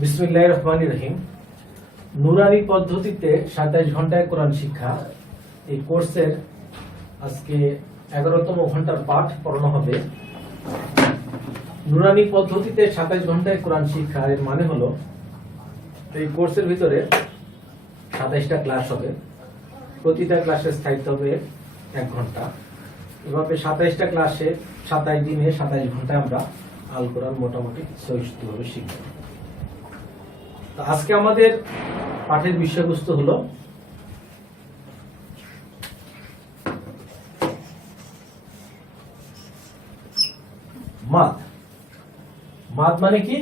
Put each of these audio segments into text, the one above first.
বিসমিল্লাহির রহমানির রহিম। নুরানি পদ্ধতিতে 27 ঘন্টায় কোরআন শিক্ষা, এই কোর্সের আজকে 11তম ঘন্টার পাঠ পড়ানো হবে। নুরানি পদ্ধতিতে 27 ঘন্টায় কোরআন শিক্ষা এর মানে হলো এই কোর্সের ভিতরে 27টা ক্লাস হবে, প্রতিটা ক্লাসের স্থায়িত্ব হবে 1 ঘন্টা। এভাবে 27টা ক্লাসে 27 দিনে 27 ঘন্টায় আমরা আল কোরআন মোটামুটি সহিষ্ণুভাবে শিখব। আজকে আমাদের পাঠের বিষয়বস্তু হলো মাদ। মাদ মানে কি?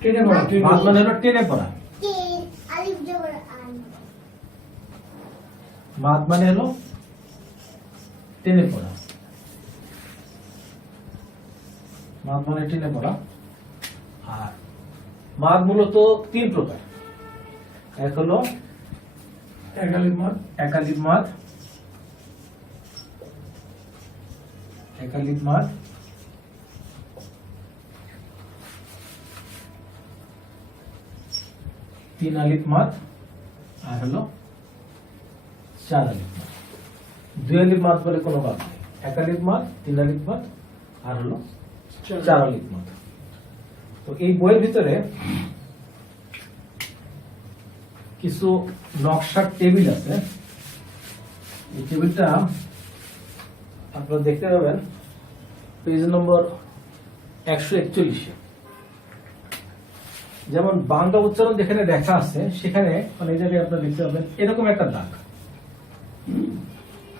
টেনে পড়া। মাদ মানে হলো টেনে পড়া। মাদ মানে হলো টেনে পড়া। মাদ মানে টেনে পড়া। আর মাদ মূলত 3 প্রকার। এক হলো একালিফ মাদ, একালিফ মাদ, একালিফ মাদ, তিন আলিফ মাদ, আর হলো 4 আলিফ মাদ। 2 আলিফ মাদ বলে কোনো বাদ নেই। একালিফ মাদ, 3 আলিফ মাদ, আর হলো 4 আলিফ মাদ। তো এই বইয়ের ভিতরে কিছু নকশার টেবিল আছে। এই টেবিলটা আপনারা দেখতে পাবেন পেজ নম্বর 141। যেমন বাংলা উচ্চারণ যেখানে দেখা আছে সেখানে অনেক জায়গায় আপনারা দেখতে পাবেন এরকম একটা দাগ,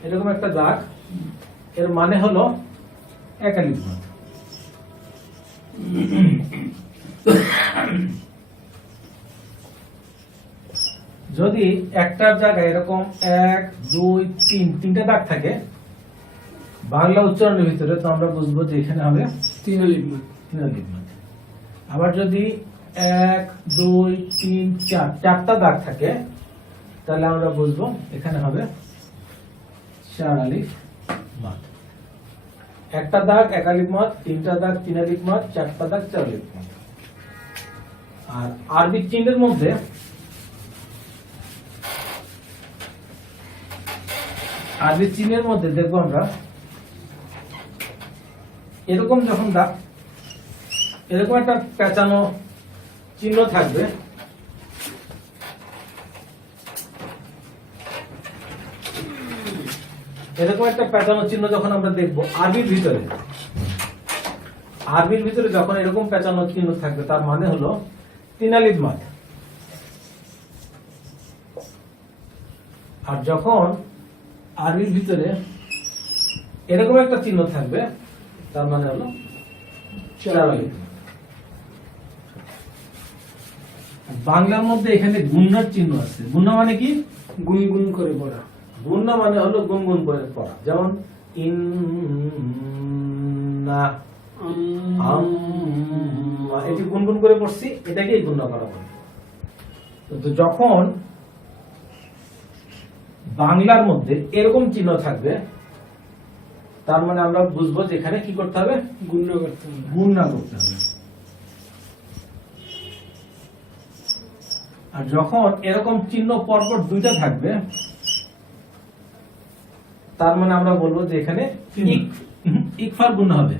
এরকম একটা দাগ। এর মানে হলো একালিফ মাদ। যদি একটার জায়গায় এরকম 1, 2, 3 তিনটা দাগ থাকে বাংলা উচ্চারণের ভিতরে, তো আমরা বুঝবো যে এখানে হবে 3 আলিফ মাদ, 3 আলিফ মাদ। আবার যদি 1, 2, 3, 4 চারটা দাগ থাকে তাহলে আমরা বুঝবো এখানে হবে 4 আলিফ মাদ। একটা দাগ 1 আলিফ মাদ, তিনটা দাগ 3 আলিফ মাদ, চারটা দাগ 4 আলিফ মাদ। আর আরবিক চিহ্নের মধ্যে আরবি চিহ্নের মধ্যে দেখবো আমরা এরকম যখন দাগ, এরকম একটা পেঁচানো চিহ্ন থাকবে, এরকম একটা পেঁচানো চিহ্ন যখন আমরা দেখবো আরবির ভিতরে, আরবির ভিতরে যখন এরকম পেঁচানো চিহ্ন থাকবে তার মানে হলো 3 আলিফ মাদ। আর যখন আরবির ভিতরে এরকম একটা চিহ্ন থাকবে তার মানে হলো 4 আলিফ মাদ। বাংলার মধ্যে এখানে গুণনার চিহ্ন আছে। গুণনা মানে কি? গুনগুন করে পড়া। গুণনা মানে হলো গুনগুন করে পড়া। যেমন ইন্না, আম্মা, এটি গুনগুন করে পড়ছি, এটাকেই গুণনা করা বলে। তো যখন বাংলার মধ্যে এরকম চিহ্ন থাকবে তার মানে আমরা বুঝবো যে এখানে কি করতে হবে? গুণনা করতে হবে। গুণনা করতে হবে। আর যখন এরকম চিহ্ন পরপর দুইটা থাকবে তার মানে আমরা বলবো যে এখানে ইকফার গুণনা হবে।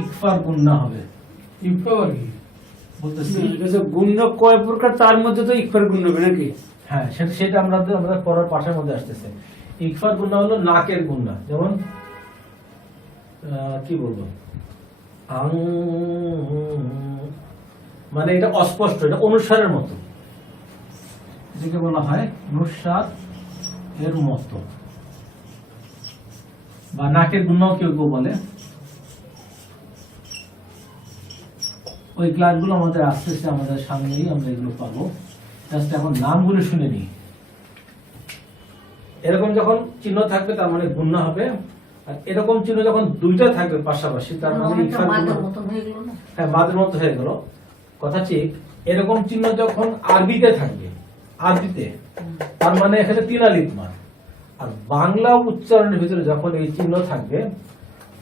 ইকফার গুণনা হবে। ইকফার কি বলতেছি? গুণনা কয় প্রকার তার মধ্যে তো ইকফার গুণনা হবে নাকি? হ্যাঁ, সেটা আমরা পড়ার পাঠের মধ্যে আসতেছে। ইকফার গুণনা হলো নাকের গুণনা। যেমন কি বলবো, মানে এটা অস্পষ্ট, এটা অনুসারের মতো, যেটাকে বলা হয় অনুসার এর মতো, বা নাকের গুণনাও কেউ কেউ বলে। ওই ক্লাসগুলো আমাদের আস্তে আস্তে আমাদের সামনেই আমরা এগুলো পাবো। জাস্ট এখন নামগুলো শুনে নিই। এরকম যখন চিহ্ন থাকবে তার মানে গুণনা হবে। আর এরকম চিহ্ন যখন দুইটা থাকবে পাশাপাশি তার মানে ইকফার গুণনা। হ্যাঁ, মাদের মতো হয়ে গেল, কথা ঠিক। এরকম চিহ্ন যখন আরবিতে থাকবে, আরবিতে, তার মানে এখানে 3 আলিফ মাদ। আর বাংলা উচ্চারণের ভিতরে যখন এই চিহ্ন থাকবে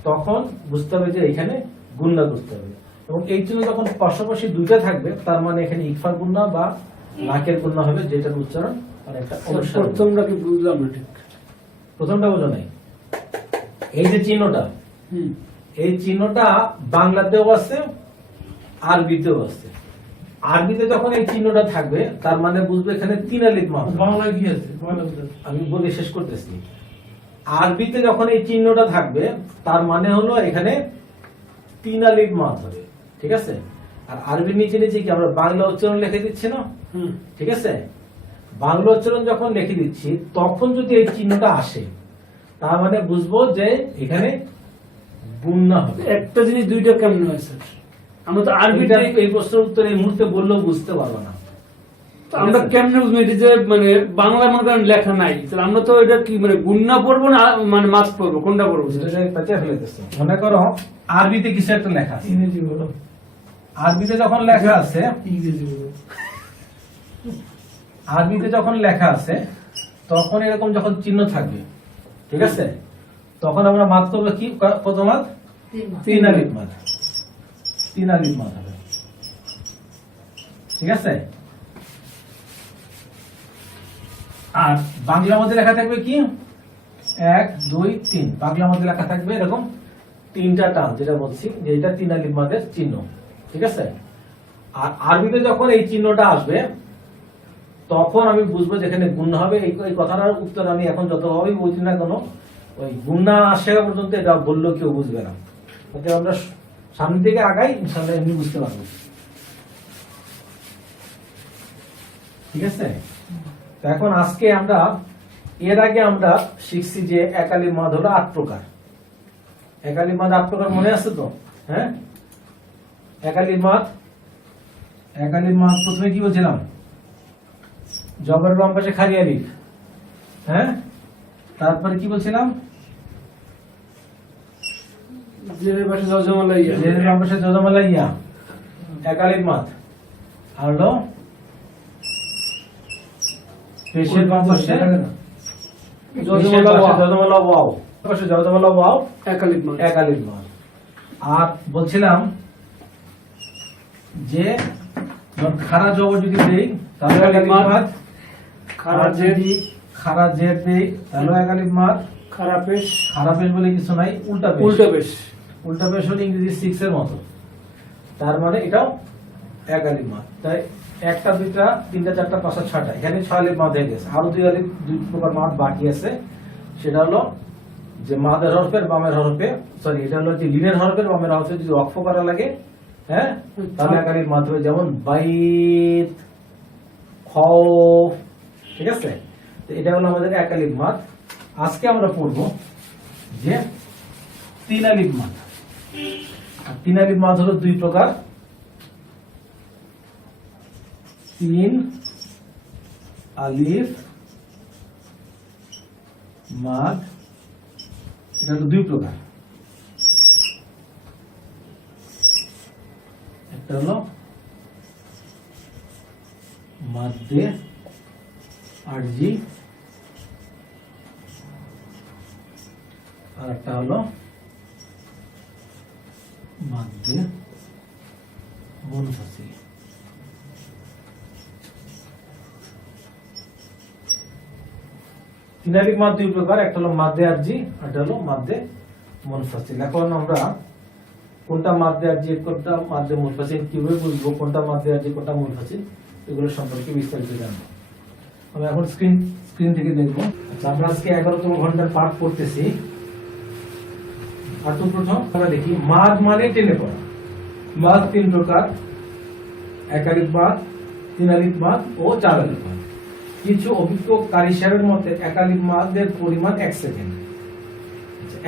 তখন বুঝতে হবে যে এখানে গুণনা করতে হবে, এবং এই চিহ্ন যখন পাশাপাশি দুইটা থাকবে তার মানে এখানে ইকফার গুণনা বা লাকের গুণনা হবে, যেটার উচ্চারণ অনেকটা অনুসার। প্রথমটা কি বুঝলাম না ঠিক? প্রথমটা বোঝো নাই? এই যে চিহ্নটা, এই চিহ্নটা বাংলাতেও আছে আরবিতেও আছে। আরবিতে যখন এই চিহ্নটা থাকবে তার মানে বুঝবে এখানে 3 আলিফ মাদ। বাংলায় কি আছে? আমি বলে শেষ করতেছি। আরবিতে যখন এই চিহ্নটা থাকবে তার মানে হলো এখানে 3 আলিফ মাদ হবে, ঠিক আছে? আর আরবির নিচে নিচে কি আমরা বাংলা উচ্চারণ লিখে দিচ্ছি না, ঠিক আছে? বাংলা উচ্চারণ যখন লিখে দিচ্ছি তখন যদি এই চিহ্নটা আসে তার মানে বুঝবো যে এখানে গুণনা হবে। একটা জিনিস দুইটা কেমন হয় স্যার? আমরা তো আরবিটা এই প্রশ্নের উত্তর এই মুহূর্তে বললেও বুঝতে পারবো না। আমরা কেমনে বুঝবো এটা যে মানে বাংলা মনে করেন লেখা নাই, তাহলে আমরা তো এটা কি মানে গুণনা পড়বো না মানে মাছ পড়বো, কোনটা পড়বো? মনে করো আরবিতে কিছু একটা লেখা আছে, ইংরেজি বলো। আরবিতে যখন লেখা আছে, ইংরেজি বলো। আরবিতে যখন লেখা আছে তখন এরকম যখন চিহ্ন থাকবে, ঠিক আছে, তখন আমরা মাদ করবো কি? কত মাদ? 3 আলিফ মাদ। 3 আলিফ মাদ হবে, ঠিক আছে? আর বাংলার মধ্যে লেখা থাকবে কি? 1 2 3। বাংলার মধ্যে লেখা থাকবে এরকম 3টা টান, যেটা বলছি যে এটা 3 আলিফ মাদের চিহ্ন, ঠিক আছে? আর আরবিতে যখন এই চিহ্নটা আসবে তখন আমি বুঝবো যেখানে গুণ হবে। এই কথাটার উত্তর আমি এখন যতভাবেই বুঝি না কেন, ওই গুণা আসা পর্যন্ত এটা বললেও কেউ বুঝবে না। ওকে আমরা সামনের দিকে আগাই, ইনশাআল্লাহ এমনি বুঝতে পারবো, ঠিক আছে? তো এখন আজকে আমরা, এর আগে আমরা শিখছি যে এক আলিফ মাদ হলো 8 প্রকার। এক আলিফ মাদ 8 প্রকার মনে আছে তো? হ্যাঁ, এক আলিফ মাদ প্রথমে কি বলছিলাম? জবরের বাম পাশে খালি আলিফ, হ্যাঁ, তারপরে কি বলছিলাম? জেরের পাশে জজমালা ইয়া, জেরের বাম পাশে জজমালা ইয়া, এক আলিফ মাদ। আর হলো পেশের বাম পাশে জজমালা ওয়াও, পাশে জজমালা ওয়াও, এক আলিফ মাদ, এক আলিফ মাদ। আর বলছিলাম যে খারা জবর যদি দেই তাহলে এক আলিফ মাদ, খারা জের দেই তাহলে এক আলিফ মাদ। খারাপ পেশ বলে কিছু নাই, উল্টা পেশ হলো ইংরেজি 6 এর মতো, তার মানে এটাও এক আলিফ মাদ। তাই একটা দুইটা তিনটা চারটা পাঁচটা ছয়টা, এখানে 6 আলিফ মাদ হয়ে গেছে। আরো 2 প্রকার মাদ বাকি আছে, সেটা হলো যে মাদের হরফের বামের হরফে, সরি এটা হলো যে লিনের হরফের বামের হরফে যদি ওয়াকফ করা লাগে, হ্যাঁ, তাহলে এক আলিফ মাদ হবে, যেমন বাইত, খৌফ, ঠিক আছে? তো এটা হলো আমাদের এক আলিফ মাদ। আজকে আমরা পড়বো যে 3 আলিফ মাদ। আর 3 আলিফ মাদ হলো 2 প্রকার। 3 আলিফ মাদ, এটা হলো 2 প্রকার। একটা হলো মাদ্দে আরজি, আর একটা হলো মাদ্দে মুনফাসিল। 3 আলিফ মাদ 2 প্রকার, একটা হলো মাদ্দে আরজি, আর একটা হলো মাদ্দে মুনফাসিল। এখন আমরা কোনটা মাদ্দে আরজি কোনটা মাদ্দে মুনফাসিল কিভাবে বুঝবো, কোনটা মাদ্দে আরজি কোনটা মুনফাসিল, এগুলো সম্পর্কে বিস্তারিত জানবো। আমি এখন স্ক্রিন থেকে দেখবো। আচ্ছা, আমরা আজকে 11তম ঘন্টার পাঠ করতেছি। আর তো প্রথম আমরা দেখি মাদ মানে টেনে পড়া। মাদ 3 প্রকার, এক আলিফ মাদ, 3 আলিফ মাদ ও 4 আলিফ মাদ। কিছু অভিজ্ঞ কারি সাহেবের মতে এক আলিফ মাদের পরিমাণ 1 সেকেন্ড।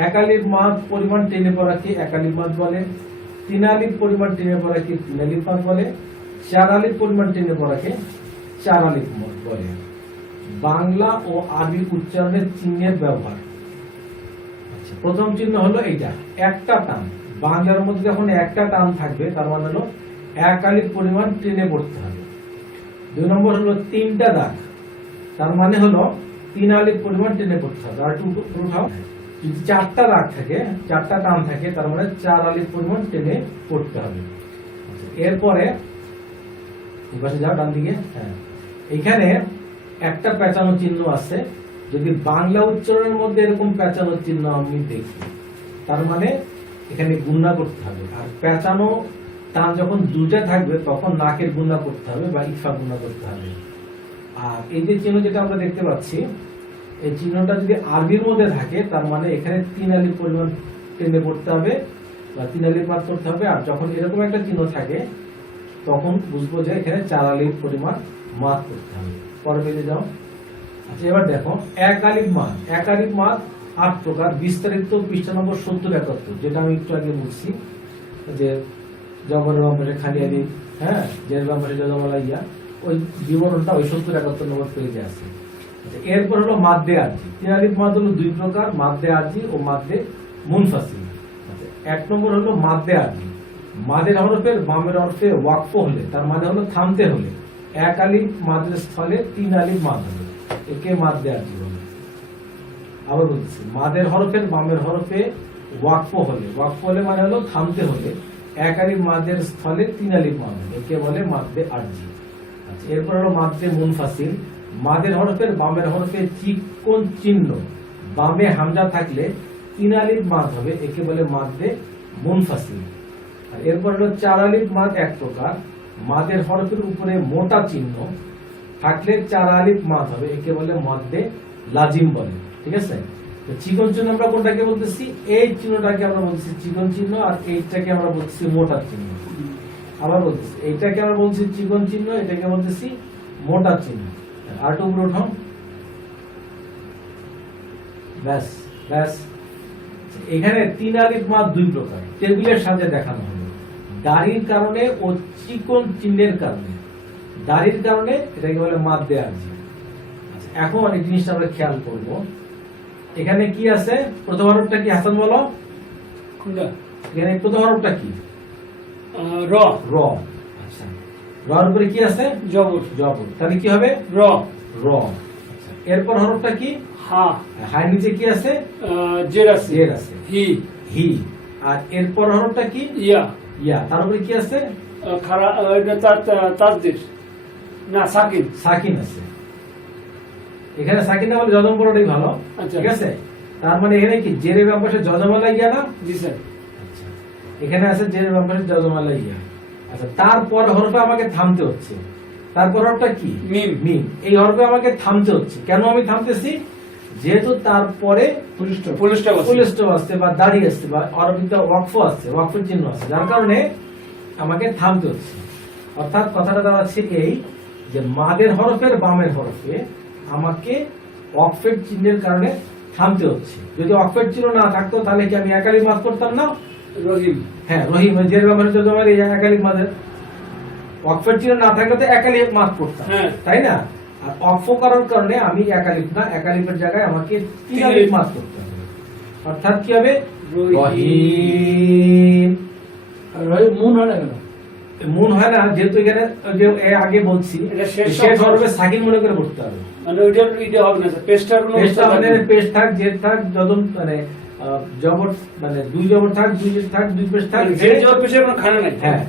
এক আলিফ মাদ পরিমাণ টেনে পড়াকে এক আলিফ মাদ বলে, 3 আলিফ পরিমাণ টেনে পড়াকে 3 আলিফ মাদ বলে, 4 আলিফ পরিমাণ টেনে পড়াকে 4 আলিফ মাদ বলে। বাংলা ও আরবি উচ্চারণের চিহ্নের ব্যবহার। আচ্ছা, প্রথম চিহ্ন হলো এইটা, একটা টান। বাংলার মধ্যে যখন একটা টান থাকবে তার মানে হলো 1 আলিফ পরিমাণ টেনে পড়তে হবে। 2 নম্বর হলো 3টা দাগ, তার মানে হলো 3 আলিফ পরিমাণ টেনে পড়তে হবে। আর একটু উপরে উঠাও। যদি 4টা দাগ থাকে, 4টা টান থাকে, তার মানে 4 আলিফ পরিমাণ টেনে পড়তে হবে। এরপরে এপাশে যাও ডান দিকে। হ্যাঁ, এখানে একটা পেঁচানো চিহ্ন আছে। যদি বাংলা উচ্চারণের মধ্যে এরকম পেঁচানো চিহ্ন আমি দেখি, তার মানে এখানে গুণনা করতে হবে। আর পেঁচানো টান যখন দুটা থাকবে তখন নাকের গুণনা করতে হবে বা ইকফা গুণনা করতে হবে। আর এই যে চিহ্ন যেটা আমরা দেখতে পাচ্ছি, এই চিহ্নটা যদি আরবির মধ্যে থাকে, তার মানে এখানে 3 আলিফ পরিমাণ টেনে পড়তে হবে বা 3 আলিফ মাদ করতে হবে। আর যখন এরকম একটা চিহ্ন থাকে তখন বুঝবো যে এখানে 4 আলিফ পরিমাণ মাদ করতে হবে। পরে পেজে যাও। আচ্ছা, এবার দেখো 1 আলিফ মাদ। 1 আলিফ মাদ 8 প্রকার, বিস্তারিত পৃষ্ঠা নম্বর 70-71, যেটা আমি একটু আগে বলছি যে জবরের বামপাশে খালি আলিফ, হ্যাঁ, জের বামপাশে জজমালা ইয়া, ওই বিবরণটা ওই 70-71 নম্বর পেজে আছে। আচ্ছা, এরপর হলো মাদ্দে আরজি। 3 আলিফ মাদ হলো 2 প্রকার, মাদ্দে আরজি ও মাদ্দে মুনফাসিল। আচ্ছা, 1 নম্বর হলো মাদ্দে আরজি। মাদের হরফের বামের হরফে ওয়াকফ হলে, তার মানে হলো থামতে হলে, 1 আলিফ মাদের স্থলে 3 আলিফ মাদ হবে, একে মাদ্দে আরজি বলে। আবার বলছি, মাদের হরফের বামের হরফে ওয়াকফ হলে মানে হলো থামতে হলে, 1 আলিফ মাদের স্থলে 3 আলিফ মাদ হবে, একে বলে মাদ্দে আরজি। আচ্ছা, এরপর হলো মাদ্দে মুনফাসিল। মাদের হরফের বামের হরফে চিকন চিহ্ন বামে হামজা থাকলে 3 আলিফ মাদ হবে, একে বলে মাদ্দে মুনফাসিল। আর এরপর হলো 4 আলিফ মাদ 1 প্রকার, মাদের হরফের উপরে মোটা চিহ্ন থাকলে 4 আলিফ মাদ হবে, একে বলে মাদ্দে লাজিম বলে। ঠিক আছে? তো চিকন চিহ্ন আমরা কোনটাকে বলতেছি? এই চিহ্নটাকে আমরা বলতেছি চিকন চিহ্ন, আর এইটাকে আমরা বলতেছি মোটা চিহ্ন। আবার বলতেছি, এইটাকে আমরা বলছি চিকন চিহ্ন, এটাকে বলতেছি মোটা চিহ্ন। আর একটু উপরে উঠাও। ব্যাস ব্যাস। এখানে 3 আলিফ মাদ 2 প্রকার, টেবিলের সাথে দেখানো হলো। দাড়ির কারণে ও চিকন চিহ্নের কারণে। দাড়ির কারণে এটাকে বলে মাদ্দে আরজি। আচ্ছা, এখন এই জিনিসটা আমরা খেয়াল করব। এখানে কি আছে? প্রথম হরফটা কি হাসান বলো? কোনটা? এখানে প্রথম হরফটা কি? র। র। আচ্ছা, রর উপরে কি আছে? জবর। জবর, তাহলে কি হবে? র। র। আচ্ছা, এরপর হরফটা কি? হা। হার নিচে কি আছে? জের আছে। জের আছে। হি। হি। আর এরপর হরফটা কি? ইয়া। ইয়া। তার উপরে কি আছে? খারা, এটা তাসদির না, সাকিন। সাকিন আছে। এখানে সাকিন না বলে জজম পড়াটাই ভালো। আচ্ছা। ঠিক আছে? তার মানে এখানে কি জেরের বামপাশে জজমালা ইয়া না? জি স্যার। আচ্ছা, এখানে আছে জেরের বামপাশে জজমালা ইয়া। আচ্ছা, তারপর হরফে আমাকে থামতে হচ্ছে। তারপর হরফটা কি? মিম। মিম। এই হরফে আমাকে থামতে হচ্ছে। কেন আমি থামতেছি? যেহেতু তারপরে ফুল স্টপ আসছে বা দাঁড়িয়ে আসছে বা আরবিতে ওয়াকফ আসছে, ওয়াকফের চিহ্ন আছে, যার কারণে আমাকে থামতে হচ্ছে। অর্থাৎ কথাটা দাঁড়াচ্ছে এই যে মাদের হরফের বামের হরফে আমাকে ওয়াকফের চিহ্নের কারণে থামতে হচ্ছে। যদি ওয়াকফের চিহ্ন না থাকতো তাহলে কি আমি 1 আলিফ মাদ করতাম না? রহিম। হ্যাঁ, রহিম। জের বামে জজমের 1 আলিফ মাদের, ওয়াকফের চিহ্ন না থাকলে তো 1 আলিফ মাদ করতাম, তাই না? আর ওয়াকফ করার কারণে আমি 1 আলিফ না, 1 আলিফের জায়গায় আমাকে 3 আলিফ মাদ করতে হবে। অর্থাৎ কি হবে? রহিম। রহিম মুন হয় না কেন? মুন হয় না, যেহেতু এখানে যে আগে বলছি শেষ হরফে সাকিন মনে করে পড়তে হবে। মানে ওইটা হবে না স্যার, পেস্টার কোনো পেশটা মানে পেশ থাক, জের থাক, যদম মানে জবর, মানে 2 জবর থাক, 2 জের থাক, 2 পেশ থাক, জের জবর পেশের কোনো খানা নাই। হ্যাঁ,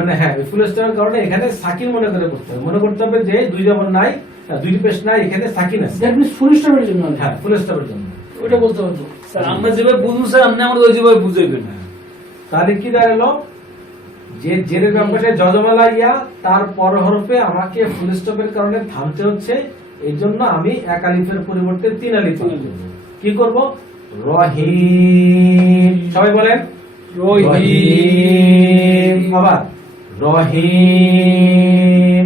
মানে হ্যাঁ, ফুল স্টপের কারণে এখানে সাকিন মনে করে পড়তে হবে। মনে করতে হবে যে 2 জবর নাই, 2 পেশ নাই, এখানে সাকিন আছে। দ্যাট মিন্স ফুল স্টপের জন্য। হ্যাঁ, ফুল স্টপের জন্য ওটা বলতে হবে তো স্যার। আমরা যেভাবে বুঝবো স্যার, আপনি আমাদের ওই যেভাবে বুঝাইবেন। তাহলে কি দাঁড়ালো? যে জেরের ব্যাপারে জজমালা ইয়া, তার পর হরফে আমাকে ফুল স্টপের কারণে থামতে হচ্ছে, এই জন্য আমি 1 আলিফের পরিবর্তে 3 আলিফ কি করব? রহিম। সবাই বলেন রহিম। আবার রহিম,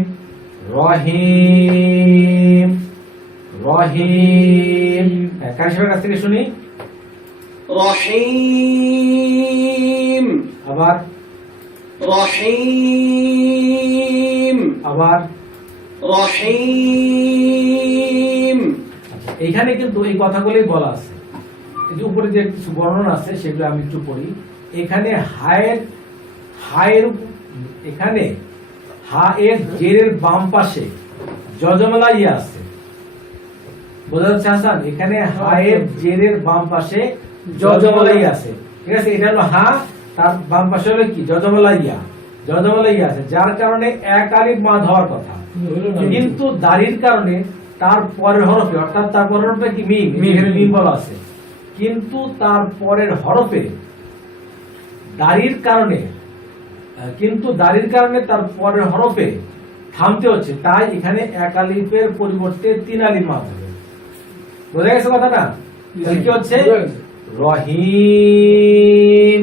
রহিম, রহিম। কারিশমার কাছ থেকে শুনি। রহিম। আবার রহিম। আবার রহিম। আচ্ছা, এইখানে কিন্তু এই কথাগুলোই বলা আছে। এই যে উপরে যে কিছু বর্ণনা আছে সেগুলো আমি একটু পড়ি। এখানে এখানে হা এর জেরের বাম পাশে জজমালা ইয়া আছে। বোঝা যাচ্ছে হাসান? এখানে হায়ের জেরের বাম পাশে জজমলাই আছে, ঠিক আছে? এটা হলো হা, তার বাম পাশে হলো কি জজমলাইয়া, জজমলাইয়া আছে, যার কারণে এক আলিফ মাদ হওয়ার কথা। কিন্তু দাড়ির কারণে তার পরের হরফে, অর্থাৎ তার পরের হরফটা কি মিম, এখানে মিম বলা আছে, কিন্তু তার পরের হরফে দাড়ির কারণে, তার পরের হরফে থামতে হচ্ছে, তাই এখানে এক আলিফের পরিবর্তে 3 আলিফ মাদ হবে। বোঝা গেছে কথাটা? তাহলে কি হচ্ছে? রহিম।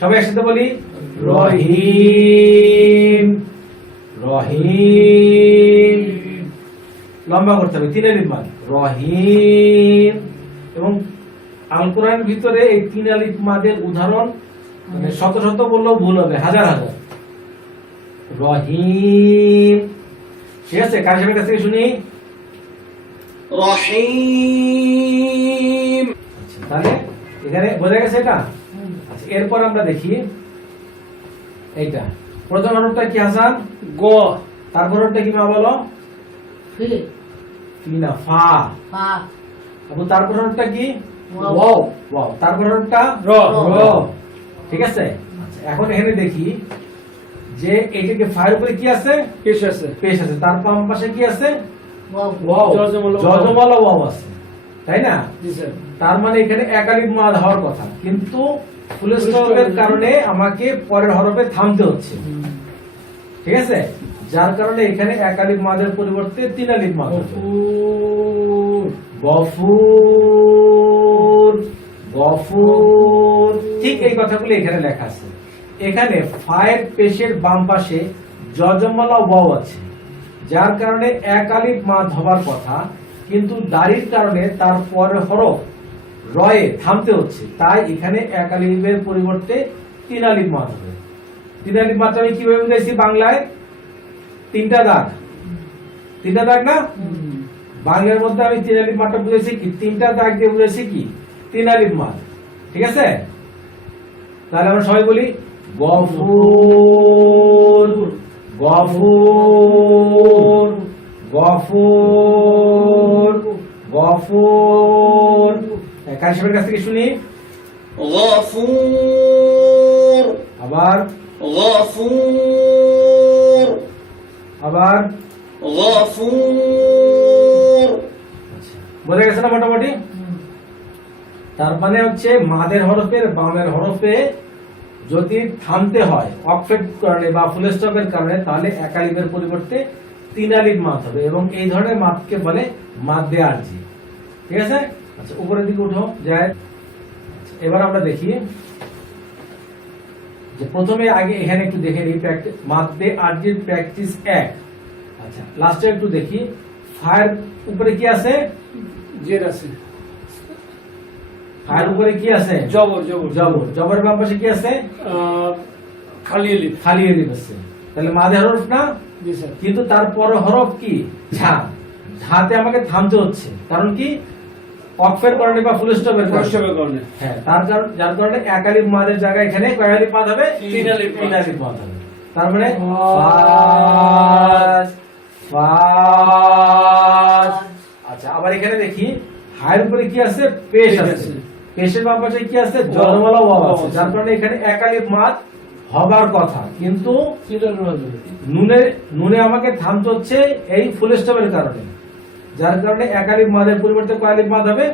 সবাই একসাথে বলি, রহিম, রহিম। লম্বা করতে হবে, 3 আলিফ মাদ, রহিম। এবং আল কোরআনের ভিতরে এই 3 আলিফ মাদের উদাহরণ মানে শত শত বললেও ভুল হবে, হাজার হাজার। রহিম, ঠিক আছে? কার সাহেবের কাছ থেকে শুনি। রহিম। আচ্ছা, তাহলে এখানে বোঝা গেছে এটা। আচ্ছা, এরপর আমরা দেখি এইটা, প্রথম হরফটা কি হাসান? গ। তারপর হরফটা কি মা বলো? ফি কি না, ফা। ফা এবং তারপর হরফটা কি? ওয়াও। ওয়াও। ওয়াও। তারপর হরফটা র। র। ঠিক আছে? আচ্ছা, এখন এখানে দেখি যে এইটাকে ফায়ের উপরে কি আছে? পেশ আছে। পেশ আছে। তার বাম পাশে কি আছে? Wow wow. জজমলা ওয়াও। জজমলা ওয়াও আছে, তাই না? জি স্যার। তার মানে এখানে এক আলিফ মাদ হওয়ার কথা, কিন্তু ফুল স্টপের কারণে আমাকে পরের হরফে থামতে হচ্ছে, ঠিক আছে? যার কারণে এখানে এক আলিফ মাদের পরিবর্তে 3 আলিফ মাদ হবে। গফুর, গফুর। ঠিক এই কথাগুলো এখানে লেখা আছে। এখানে ফায়ের পেশের বাম পাশে জজমলা ওয়াও আছে, যার কারণে এক আলিফ মাদ হবার কথা, কিন্তু দাড়ির কারণে তার পরের হরফ রয়ে থামতে হচ্ছে, তাই এখানে এক আলিফের পরিবর্তে 3 আলিফ মাদ হবে। 3 আলিফ মাদ আমি কিভাবে বুঝাইছি বাংলায়? 3টা দাগ, 3টা দাগ না? বাংলার মধ্যে আমি 3 আলিফ মাদটা বুঝেছি কি? 3টা দাগ দিয়ে বুঝেছি কি? 3 আলিফ মাদ, ঠিক আছে? তাহলে আমরা সবাই বলি গফুর, গফুর, গফুর, গফুর। কারিশমের কাছ থেকে শুনি। গফুর। আবার, গফুর। আবার। গফুর। বোঝা গেছে না মোটামুটি? তার মানে হচ্ছে মাদের হরফের বামের হরফে যদি থামতে হয় অকফের কারণে বা ফুল স্টপের কারণে, তাহলে এক আলিফের পরিবর্তে 3 আলিফ মাদ হবে, এবং এই ধরনের মাদকে বলে মাদ্দে আরজি, ঠিক আছে? আচ্ছা, উপরের দিকে উঠো যায়। আচ্ছা, এবার আমরা দেখি যে প্রথমে আগে এখানে একটু দেখে নিই মাদ্দে আরজির প্র্যাকটিস 1। আচ্ছা, লাস্টে একটু দেখি ফায়ের উপরে কি আছে? জের আছে। ফায়ের উপরে কি আছে? জবর। জবর। জবর। জবরের বাম পাশে কি আছে? খালি আলিফ। খালি আলিফ আছে, তাহলে মাঝে হরফ না? জি স্যার। কিন্তু তারপর হরফ কি? ঝা। ঝাতে আমাকে থামতে হচ্ছে, কারণ কি? অকফের কারণে বা ফুল স্টপের কারণে। হ্যাঁ, যার কারণে এক আলিফ মাদের জায়গায় এখানে কয় আলিফ মাদ হবে? 3 আলিফ মাদ। 3 আলিফ মাদ হবে। তার মানে ফাজ, ফাজ। আচ্ছা, আবার এখানে দেখি হায়ের উপরে কি আছে? পেশ আছে। পেশের বাম পাশে কি আছে? জজমলা ওয়াও আছে, যার কারণে এখানে এক আলিফ মাদ হবার কথা, কিন্তু নুনে আমাকে থামতে হচ্ছে এই ফুল স্টপের কারণে, যার কারণে এক আলিফ মাদের পরিবর্তে কয় আলিফ মাদ হবে?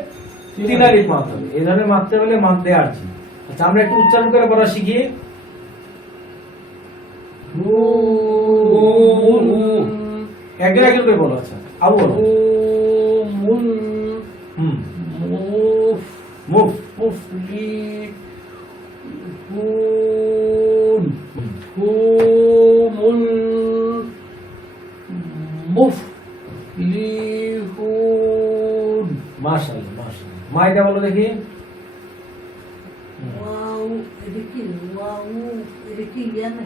3 আলিফ মাদ হবে। এই ধরনের মাদতে হলে মাদ্দে আরজি। আচ্ছা, আমরা একটু উচ্চারণ করে পড়া শিখি। একজন একজন করে বলো। আচ্ছা, আবু বলো। হুম, মুফ, মাশাআল্লাহ, মাশাআল্লাহ। মাইটা বলো দেখি। ওয়াও এটা কি? ওয়াও এটা কি জানে?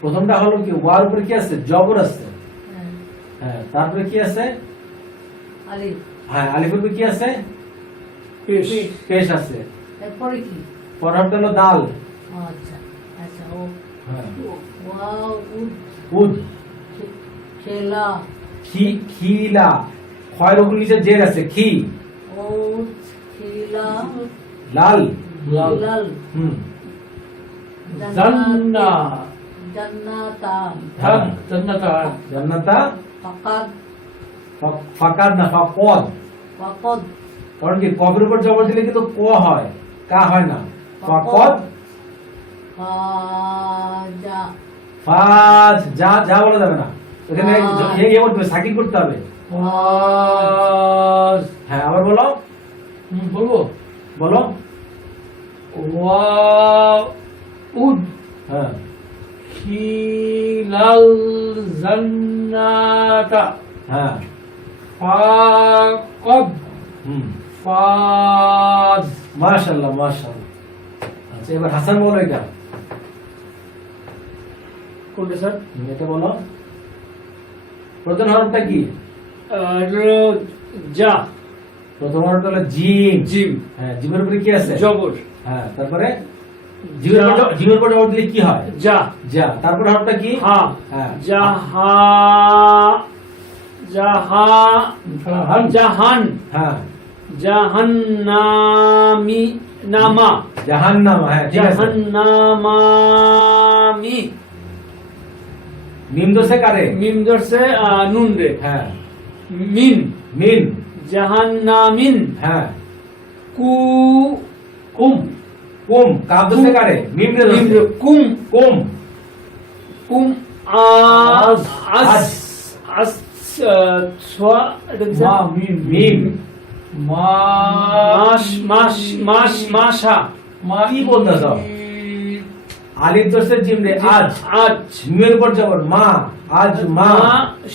প্রথমটা হলো কি? ওয়ার উপরে কি আছে? জবর আছে। হ্যাঁ, হ্যাঁ, তারপরে কি আছে? আলিফ। হ্যাঁ, আলিফের উপরে কি আছে? পেশ। পেশ আছে। এরপরে কি? পরটা হলো দাল। আচ্ছা আচ্ছা, ও হ্যাঁ, ওয়াও উদ উদ, খেলা। খিলা। খয়ের উপর নিচে জের আছে খি খিলাল লাল খিলাল জান্না জান্নাতা ধান জান্নাতা জান্নাতা ফাকাদ ফাকাদ না ফাকদ ফাকদ কারণ কি কফের উপর জবর দিলে কিন্তু ক হয় কা হয় না ফাকদ ফাজা ফাজ যা যা বলা যাবে না এখানে ইয়ে করতে হবে সাকিন করতে হবে ওয়াজ হ্যাঁ আবার বলো বলবো বলো ওয়াউদ হ্যাঁ খিলাল জান্নাতা হ্যাঁ ফাকদ ফাজ মাশাআল্লাহ মাশাআল্লাহ আচ্ছা এবার হাসান বলো এটা কোনটা স্যার এটা বলো প্রথম হরফটা কি যা প্রথম হরফটা হলো জিম জিম হ্যাঁ জিমের উপরে কি আছে জবর হ্যাঁ তারপরে জিমের উপরে জবর দিলে কি হয় যা যা তারপরে হরফটা কি হা হ্যাঁ জাহা জাহা জাহান হ্যাঁ জাহান্নামি নামা জাহান্নাম হ্যাঁ ঠিক আছে জাহান্নামামি মিম দোষে কারে মিম ধরছে নুন রে হ্যাঁ মিন মিন জাহান্নামিন হ্যাঁ কু কুম কুম কাব দোষে কারে মিম রে মিম দোষে রে কুম কুম কুম আজ আজ। আজ আজ ছোয়া এটা কি স্যার? মিম মাস মাস মাস মাসা কি বলতেছ আলিফ দোষে জিম রে আজ আজ মিমের উপর জবর মা আজ মা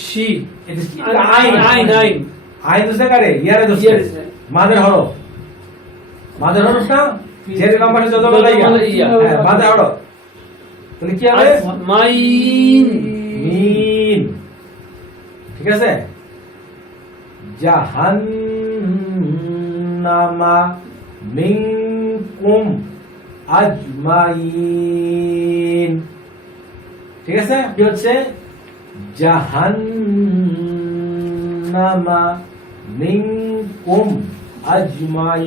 শি এটা আইন আইন আইন আইন দোষে কারে ইয়ারে দোষে ইয়ারে দোষে। মাদের হরফ মাদের হরফটা জের নাম্বারে যত বলা ইয়া হ্যাঁ মাদের হরফ তাহলে কি হবে মাইন মিন ঠিক আছে জাহান্নামা মিনকুম আজমাইন ঠিক আছে কি হচ্ছে জাহান্নামা মিনকুম আজমাইন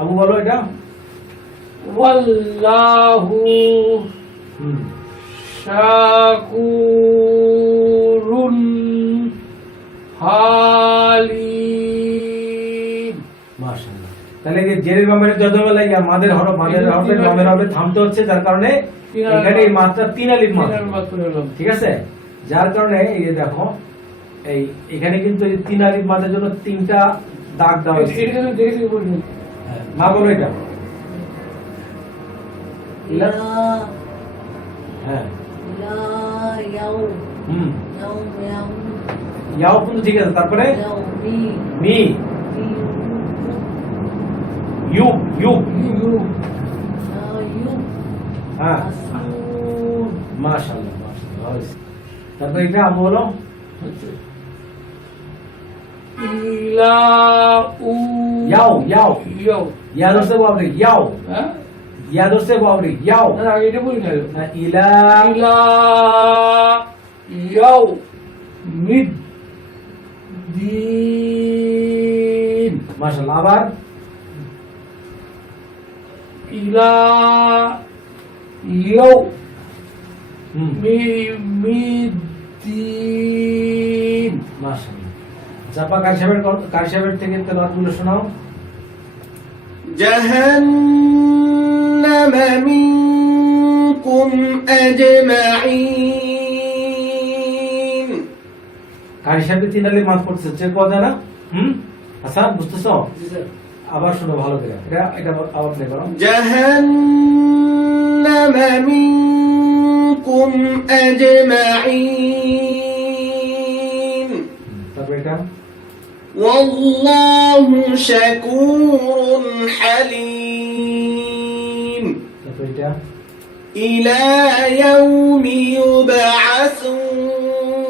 আবু বলো এটা ওয়াল্লাহু শাকুরুন হালিম মাশাআল্লাহ তাহলে এই জেরের বামের যত বেলা ইয়া মাদের হরফ বামের হরফে থামতে হচ্ছে যার কারণে এখানে এই মাত্রা তিন আলিফ মাত্রা ঠিক আছে যার কারণে এই যে দেখো এই এখানে কিন্তু এই তিন আলিফ মাদের জন্য তিনটা দাগ দেওয়া হয়েছে হ্যাঁ, মা বলো এটা ইলা হ্যাঁ ইলা ইয়াউ হুম ইয়াউ ইয়াউ ইয়াও কিন্তু ঠিক আছে তারপরে ইয়াউ মি মি ইউ ইউ ইউ ইউ হ্যাঁ আসুন মাশাআল্লাহ মাশাআল্লাহ হয়েছে। তারপরে এটা আবু বলো ইলা উ ইয়াও ইয়াও ইয়াও ইয়া দোষে বাবরি ইয়াও হ্যাঁ ইয়া দোষে বাবরি ইয়াও না এটা বলি না না ইলা ইলা ইয়াও মিদ দিন মাশাআল্লাহ আবার ইলা ইয়াও হুম মিদিন মাশাআল্লাহ জাপা কার সাহেবের থেকে তেলাওয়াতগুলো শোনাও جهنم منكم أجمعين কার সাহেবের তিন আলিফ মাত করতেছে চেক পাওয়া যায় না হাসান বুঝতেছো জি স্যার আবার শোনো ভালো করে এটা আবার প্লে করো جهنم منكم أجمعين তারপরে এটা والله شكور حليم তারপরে এটা إلى يوم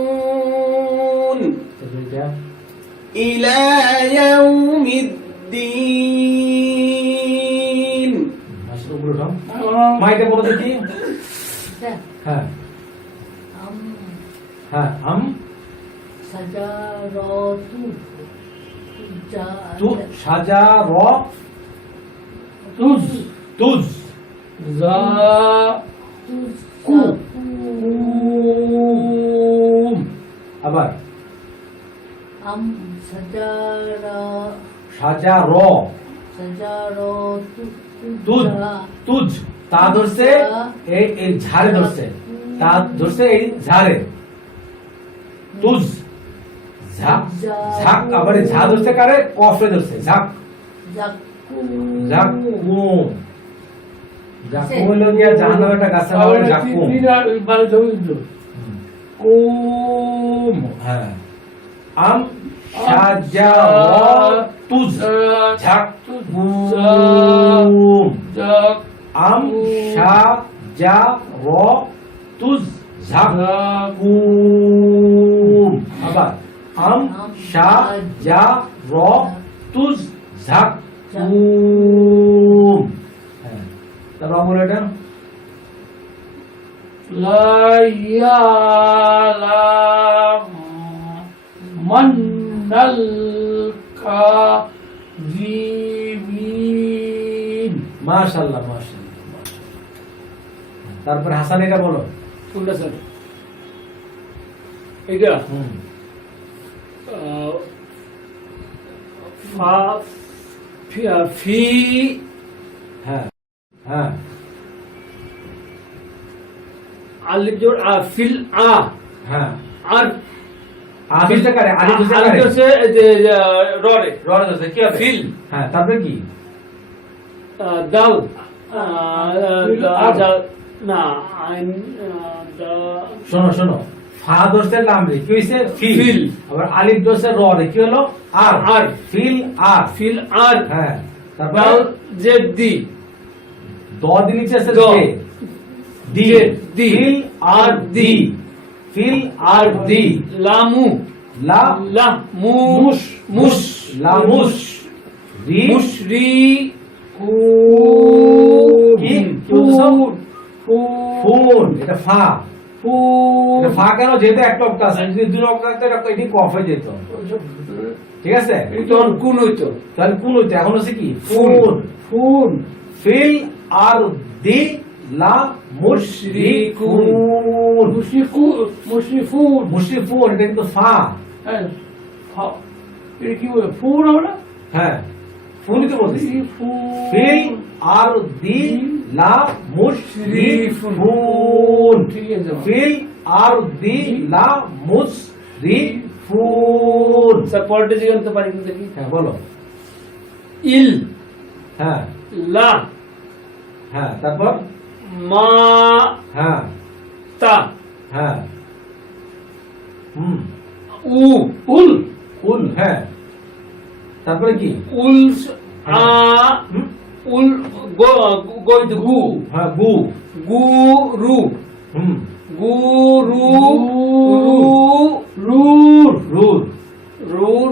يبعثون তারপরে এটা إلى يوم الدين মাশাআল্লাহ উপরে উঠাও মা এটা বলো দেখি হ্যাঁ আম হ্যাঁ আম সাজা সাজারতু তু সাজা র তুজ তুজ জা কু কুম আবার আম সাজারা সাজা র সাজারতু তুজ তুজ তা ধরছে এই এই ঝাড়ে ধরছে তা ধরছে এই ঝাড়ে তুজ ঝাক ঝাক আবার এই ঝা ধরছে কারে কফে ধরছে ঝাক জাকু জাকুম জাকুম হলো গিয়া জাহান্নামের একটা গাছ আছে জাকুম কুম হ্যাঁ আম সাজা তুজ ঝাক কুম জাক আম সাজা র তুজ ঝাক কুম আবার আম সাজা র তুজ ঝাক কুম হ্যাঁ তারপর বলো এটা لا يعلم من الكاذبين মাশাআল্লাহ মাশাআল্লাহ তারপর হাসান এটা বলো কোনটা স্যার এটা হুম ফা ফি হ্যাঁ হ্যাঁ আলিফ জোর ফিল হ্যাঁ আর আদিতে করে আদিতে করে আলিফ হচ্ছে ররে রড় আছে কি হবে ফিল হ্যাঁ তারপরে কি দাল না আইন শোনো শোনো ফা দোষের নাম রে কি হইছে ফিল ফিল। আবার আলিফ দোষের র রে কি হলো আর আর। ফিল আর ফিল আর হ্যাঁ তারপর দাল জেড দি দ দিন নিচে আছে দ। দি জেড, দি। ফিল আর দি ফিল আর দি লামু লা লা মুশ মুশ লামুশ রি মুশরি কি কি বলছো ফুন এটা ফা এটা ফা কেন যেহেতু একটা অক্টা আছে যদি দুই অক্টা থাকতো এটা এটি কফ হয়ে যেত ঠিক আছে তখন কোন হইতো তাহলে কোন হইতো এখন হচ্ছে কি ফুন ফুন ফিল আর দি লা মুশরিকুন মুশরিফুন মুশরিফুন এটা কিন্তু ফা হ্যাঁ এটা কি বলে ফুন আমরা হ্যাঁ ফুনই তো বলতেছি ফিল আর দি লা মুশরিফুন ঠিক আছে ফিল আর দি লা মুশরিফুন স্যার পরেরটা জিজ্ঞাসা করতে পারি কিন্তু দেখি হ্যাঁ বলো ইল হ্যাঁ লা হ্যাঁ তারপর মা হ্যাঁ তা হ্যাঁ উ উল উল হ্যাঁ তারপরে কি উল আ হুম? উল গো গু হ্যাঁ গু গু রু হুম গুরু রুর রুর রু র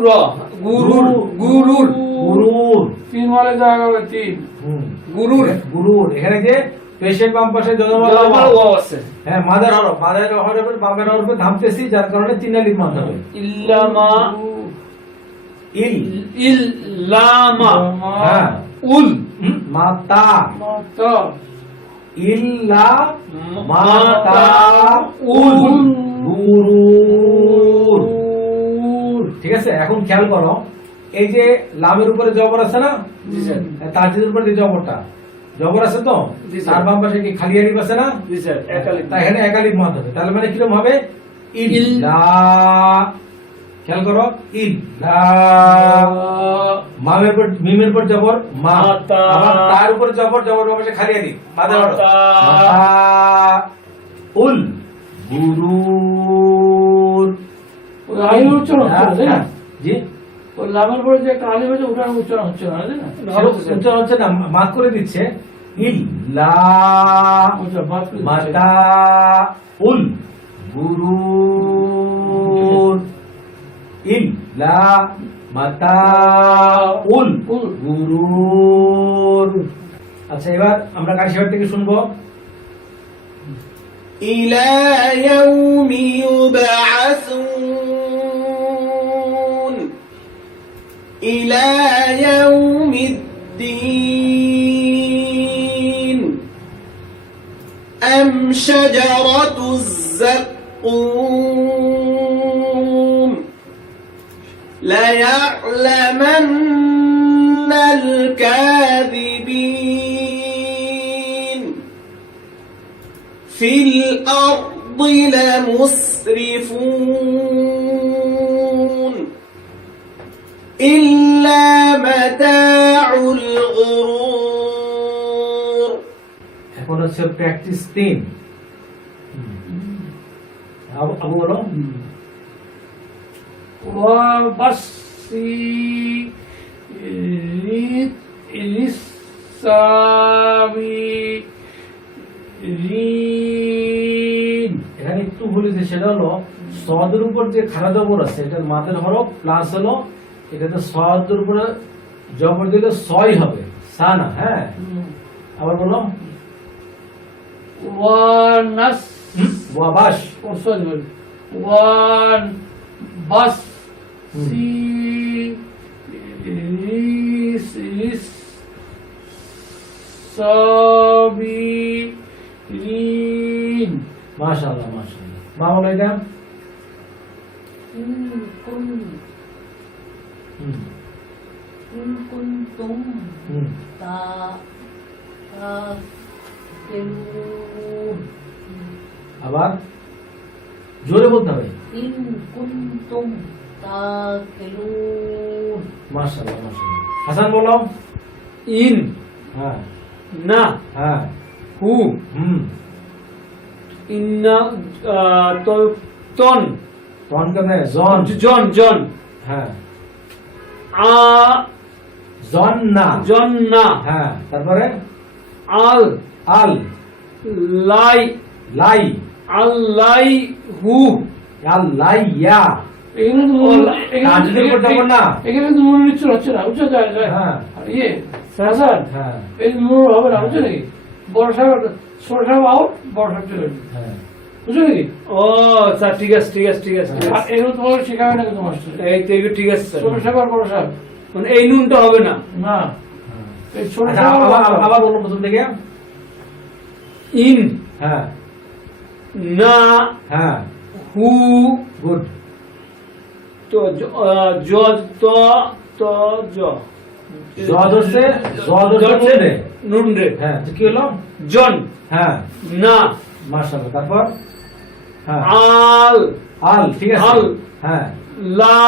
গুরুর গুরুর গুরুর তিন মালে জায়গা হবে তিন হুম গুরুর গুরুর এখানে যে পেশের বাম পাশে জনমাল ও আছে হ্যাঁ মাদার হরফ বামের হরফে থামতেছি যার কারণে তিন আলিফ মানতে হবে ইল্লামা ইল ইল্লামা হ্যাঁ উল মাতা মাতা ইল্লা মাতা মাতা উল গুরুর ঠিক আছে এখন খেয়াল করো এই যে লামের উপরে জবর আছে না জি স্যার তাজিদের উপরে যে জবরটা জবর আছে তো জি স্যার। তার বাম পাশে কি খালি আলিফ আছে না জি স্যার একালিক তাই এখানে একালিফ মানতে হবে তাহলে মানে কিরকম হবে ইল্লা খেয়াল করো ইল্লা মামের উপর মিমের উপর জবর মা মাতা। আবার তার উপর জবর জবর বাম পাশে খালি আলিফ মাদার হরফ। মাতা। মাতা উল গুরুর আইন উচ্চারণ হচ্ছে না, তাই না? জি ওই লামের পরে যে একটা আলিফ আছে ওটার উচ্চারণ হচ্ছে না, তাই না? উচ্চারণ হচ্ছে না মাত করে দিচ্ছে ইল্লা ওটা বাদ করে দিচ্ছে। মাতা উল গুরুর ইল্লা মাতা উল গুরুর আচ্ছা এবার আমরা কারি সাহেব থেকে শুনবো إلى يوم يبعثون إلى يوم الدين أم شجرة الزقوم ليعلمن الكاذبين في الأرض لمسرفون إلا متاع الغرور এখন হচ্ছে প্র্যাকটিস 3 আবু বলো এখানে একটু ভুল হয়েছে, সেটা হলো সদের উপর যে খাড়া জবর আছে এটা মাদের হরফ প্লাস হলো এটাতে সদের উপরে জবর দিলে ছয় হবে সা না। হ্যাঁ আবার বলো ওয়াবাস মাশাআল্লাহ মাশাআল্লাহ। মা বলো এটা kuntum হুম taqilun আবার জোরে বলতে হবে। in kuntum taqilun মাশাআল্লাহ মাশাআল্লাহ। হাসান বলো ইন হ্যাঁ না হ্যাঁ হু হুম ইন্না তন তন কেমনে জন জন জন হ্যাঁ আ জন না জন্না হ্যাঁ তারপরে আল আল লাই লাই আল্লাই হু আল লাইয়া এখানে তো তাজদের উপর জবর না। এখানে তো মূল নিশ্চয় হচ্ছে না বুঝছো তো হ্যাঁ ইয়ে হাসান হ্যাঁ এই মূল হবে না বুঝছো নাকি বড় সাহেব ছোট সাহেব আউট বড় সাহেব চলে যাবে হ্যাঁ বুঝছো নাকি ও স্যার ঠিক আছে ঠিক আছে ঠিক আছে ঠিক আর আছে। এগুলো তোমার শেখাবে না কিন্তু মাস্টার এই তো এগুলো ঠিক আছে স্যার। ছোট সাহেব আর বড় সাহেব মানে এই নুনটা হবে না। না হ্যাঁ। এই ছোট আচ্ছা, সাহেব আর বড় সাহেব। আবার বলো প্রথম থেকে ইন হ্যাঁ না হ্যাঁ হু গুড তো জ তো তো জ জদ হচ্ছে রে নুন রে হ্যাঁ তো কি হলো জন হ্যাঁ না মাশাআল্লাহ তারপর হ্যাঁ আল আল ঠিক আছে আল। হ্যাঁ লা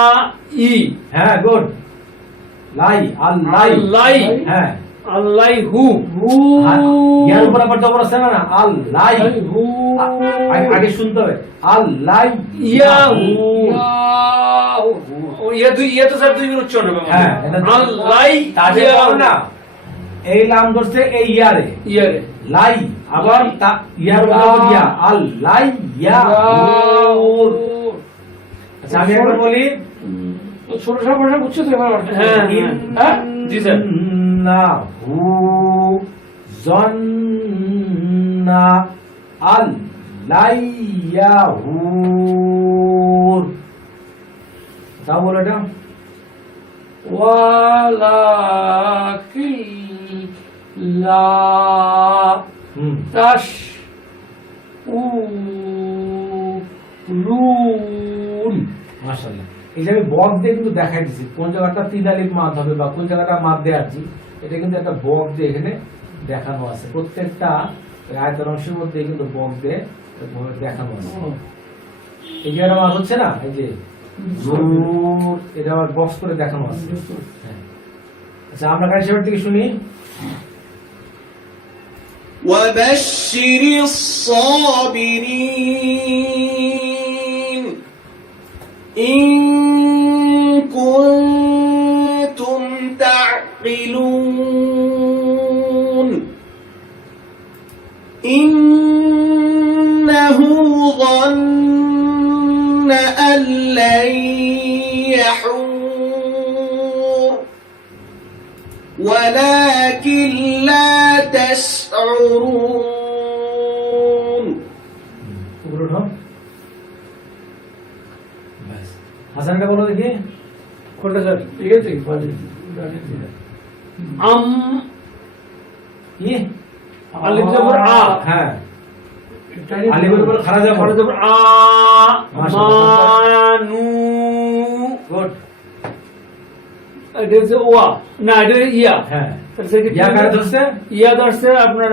ই হ্যাঁ গুড লাই আল লাই লাই হ্যাঁ আল্লাই হু আর ইয়ার উপর আবার জবর আছে না আল লাই হু আগে শুনতে হবে আল লাই ইয়াহু ইয়াহু। ও ইয়া তো স্যার দুই মিনিট উচ্চারণ হবে হ্যাঁ এটা আল্লাই তাজে পারো না এই লাম ধরছে এই ইয়ারে ইয়ারে লাই আবার ইয়ার উপর জবর ইয়া আল লাই ইয়া আচ্ছা আমি একবার বলি তো ছোট সাহেব বড় সাহেব বুঝছো তো এবার হ্যাঁ হ্যাঁ জি স্যার না হু জন্না আল লাইয়াহু তাও বলো এটা ওয়ালাকিন লা হুম তাশ উলুন মাশাআল্লাহ। এই যে আমি বক দিয়ে কিন্তু দেখাই দিচ্ছি কোন জায়গাটা তিন আলিফ মাদ হবে বা কোন জায়গাটা মাদ দিয়ে আসছি, এটা কিন্তু একটা বক দিয়ে এখানে দেখানো আছে। প্রত্যেকটা আয়তার অংশের মধ্যে কিন্তু বক দিয়ে এভাবে দেখানো আছে। এই যে একটা মাদ হচ্ছে না, এই যে জোর, এটা আবার বক্স করে দেখানো আছে। হ্যাঁ। আচ্ছা আমরা কারি সাহেবের থেকে শুনি। وبشر الصابرين إن كنتم تعقلون إنه ظن أن لن يحور ولكن لا تشعرون উপরে উঠো। ব্যাস। হাসানকে বলো দেখি। কোনটা স্যার? ঠিক আছে আম কি আলিফ জবর আ, হ্যাঁ আলিফের উপর খাড়া যাব খাড়া জবর আ, মাশাআল্লাহ। মানু, গুড এটা হচ্ছে ওয়া, না এটা হচ্ছে ইয়া। হ্যাঁ তাহলে সেটা কি ইয়া কার হচ্ছে? ধরছে ইয়া ধরছে আপনার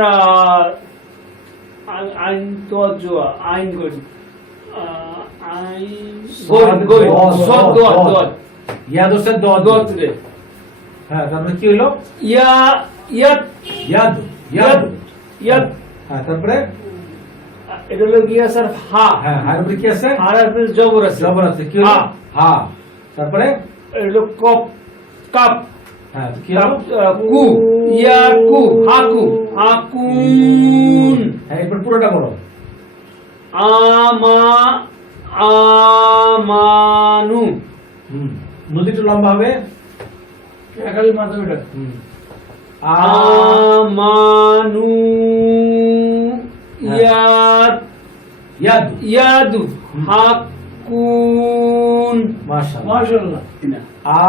আইন তো জোয়া আইন করি আইন সদ, গোল দদ, সদ দদ, দদ দদ। দদ ইয়া ধরছে দদ দদ রে হ্যাঁ তারপরে কি হলো ইয়া ইয়াত ইয়াদ ইয়াদ ইয়াত, হ্যাঁ তারপরে এটা হলো গিয়া স্যার হা, হ্যাঁ আর উপরে কি আছে আর আপনার জবর আছে জবর আছে কি হলো হা। হা তারপরে এটা হলো কপ কাপ হ্যাঁ তো কি হলো কু ইয়া কু হাকু হাকুন হ্যাঁ এরপর পুরোটা বলো আমা আমানু নদীটা লম্বা হবে একালি মাথা ওটা আমানু ইয়াদ ইয়াদ ইয়াদু হাকুন মাশাআল্লাহ মাশাআল্লাহ আ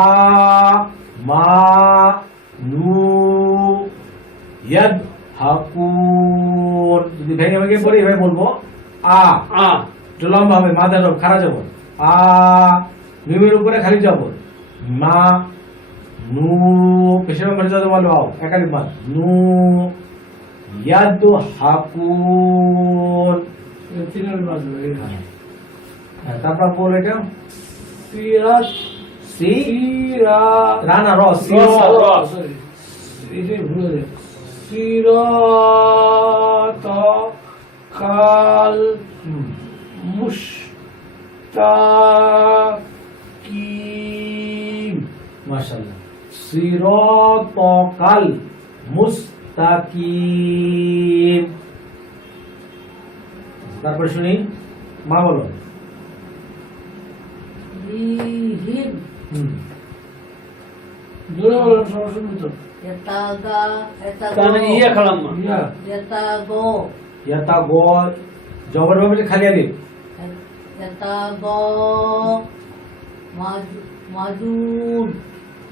মা নু ইয়াদ হাকুন যদি ভেঙে ভেঙে পড়ি এভাবে বলবো আ আ একটু লম্বা হবে মাথা সব খাড়া যাব আ মিমের উপরে খালি যাব মা নু পেশের উপরে যাবে বলো আও একাধিক মাত নু ইয়াদ হাকুন তিনের মাথা হ্যাঁ, তারপর বল এটা সিরাত সি সিরাত রানা র সি সরি এটাই ভুলে যায় সিরাত কাল মুস্তাকিম মাশাআল্লাহ সিরাতাল মুস্তাকিম তারপর শুনি মা বলো বিহিম জোরে বলেন সবাই শুনবে তো yataga তাহলে ইয়া খালাম না ইয়া yatago ইয়াতা গ জবর ভাবে খালি আলিফ yatago majun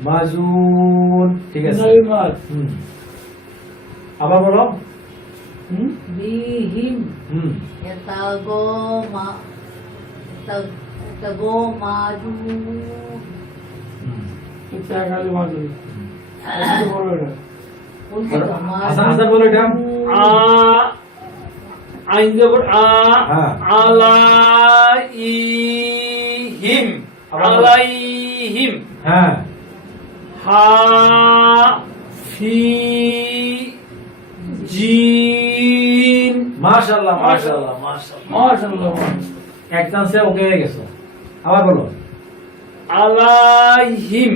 মাজুন ঠিক আছে তিনের মাথ আবার বলো bihim হুম yatago yatago majun এটা একালি মাথা এটা বলো এটা হাসান হাসান বলো এটা আ আইন জবর আ হ্যাঁ। আলাইহিম আলাইহিম হ্যাঁ হা ফি জিম মাশাআল্লাহ মাশাআল্লাহ মাশাআল্লাহ মাশাআল্লাহ এক চান্সে ওকে হয়ে গেছো আবার বলো আলাইহিম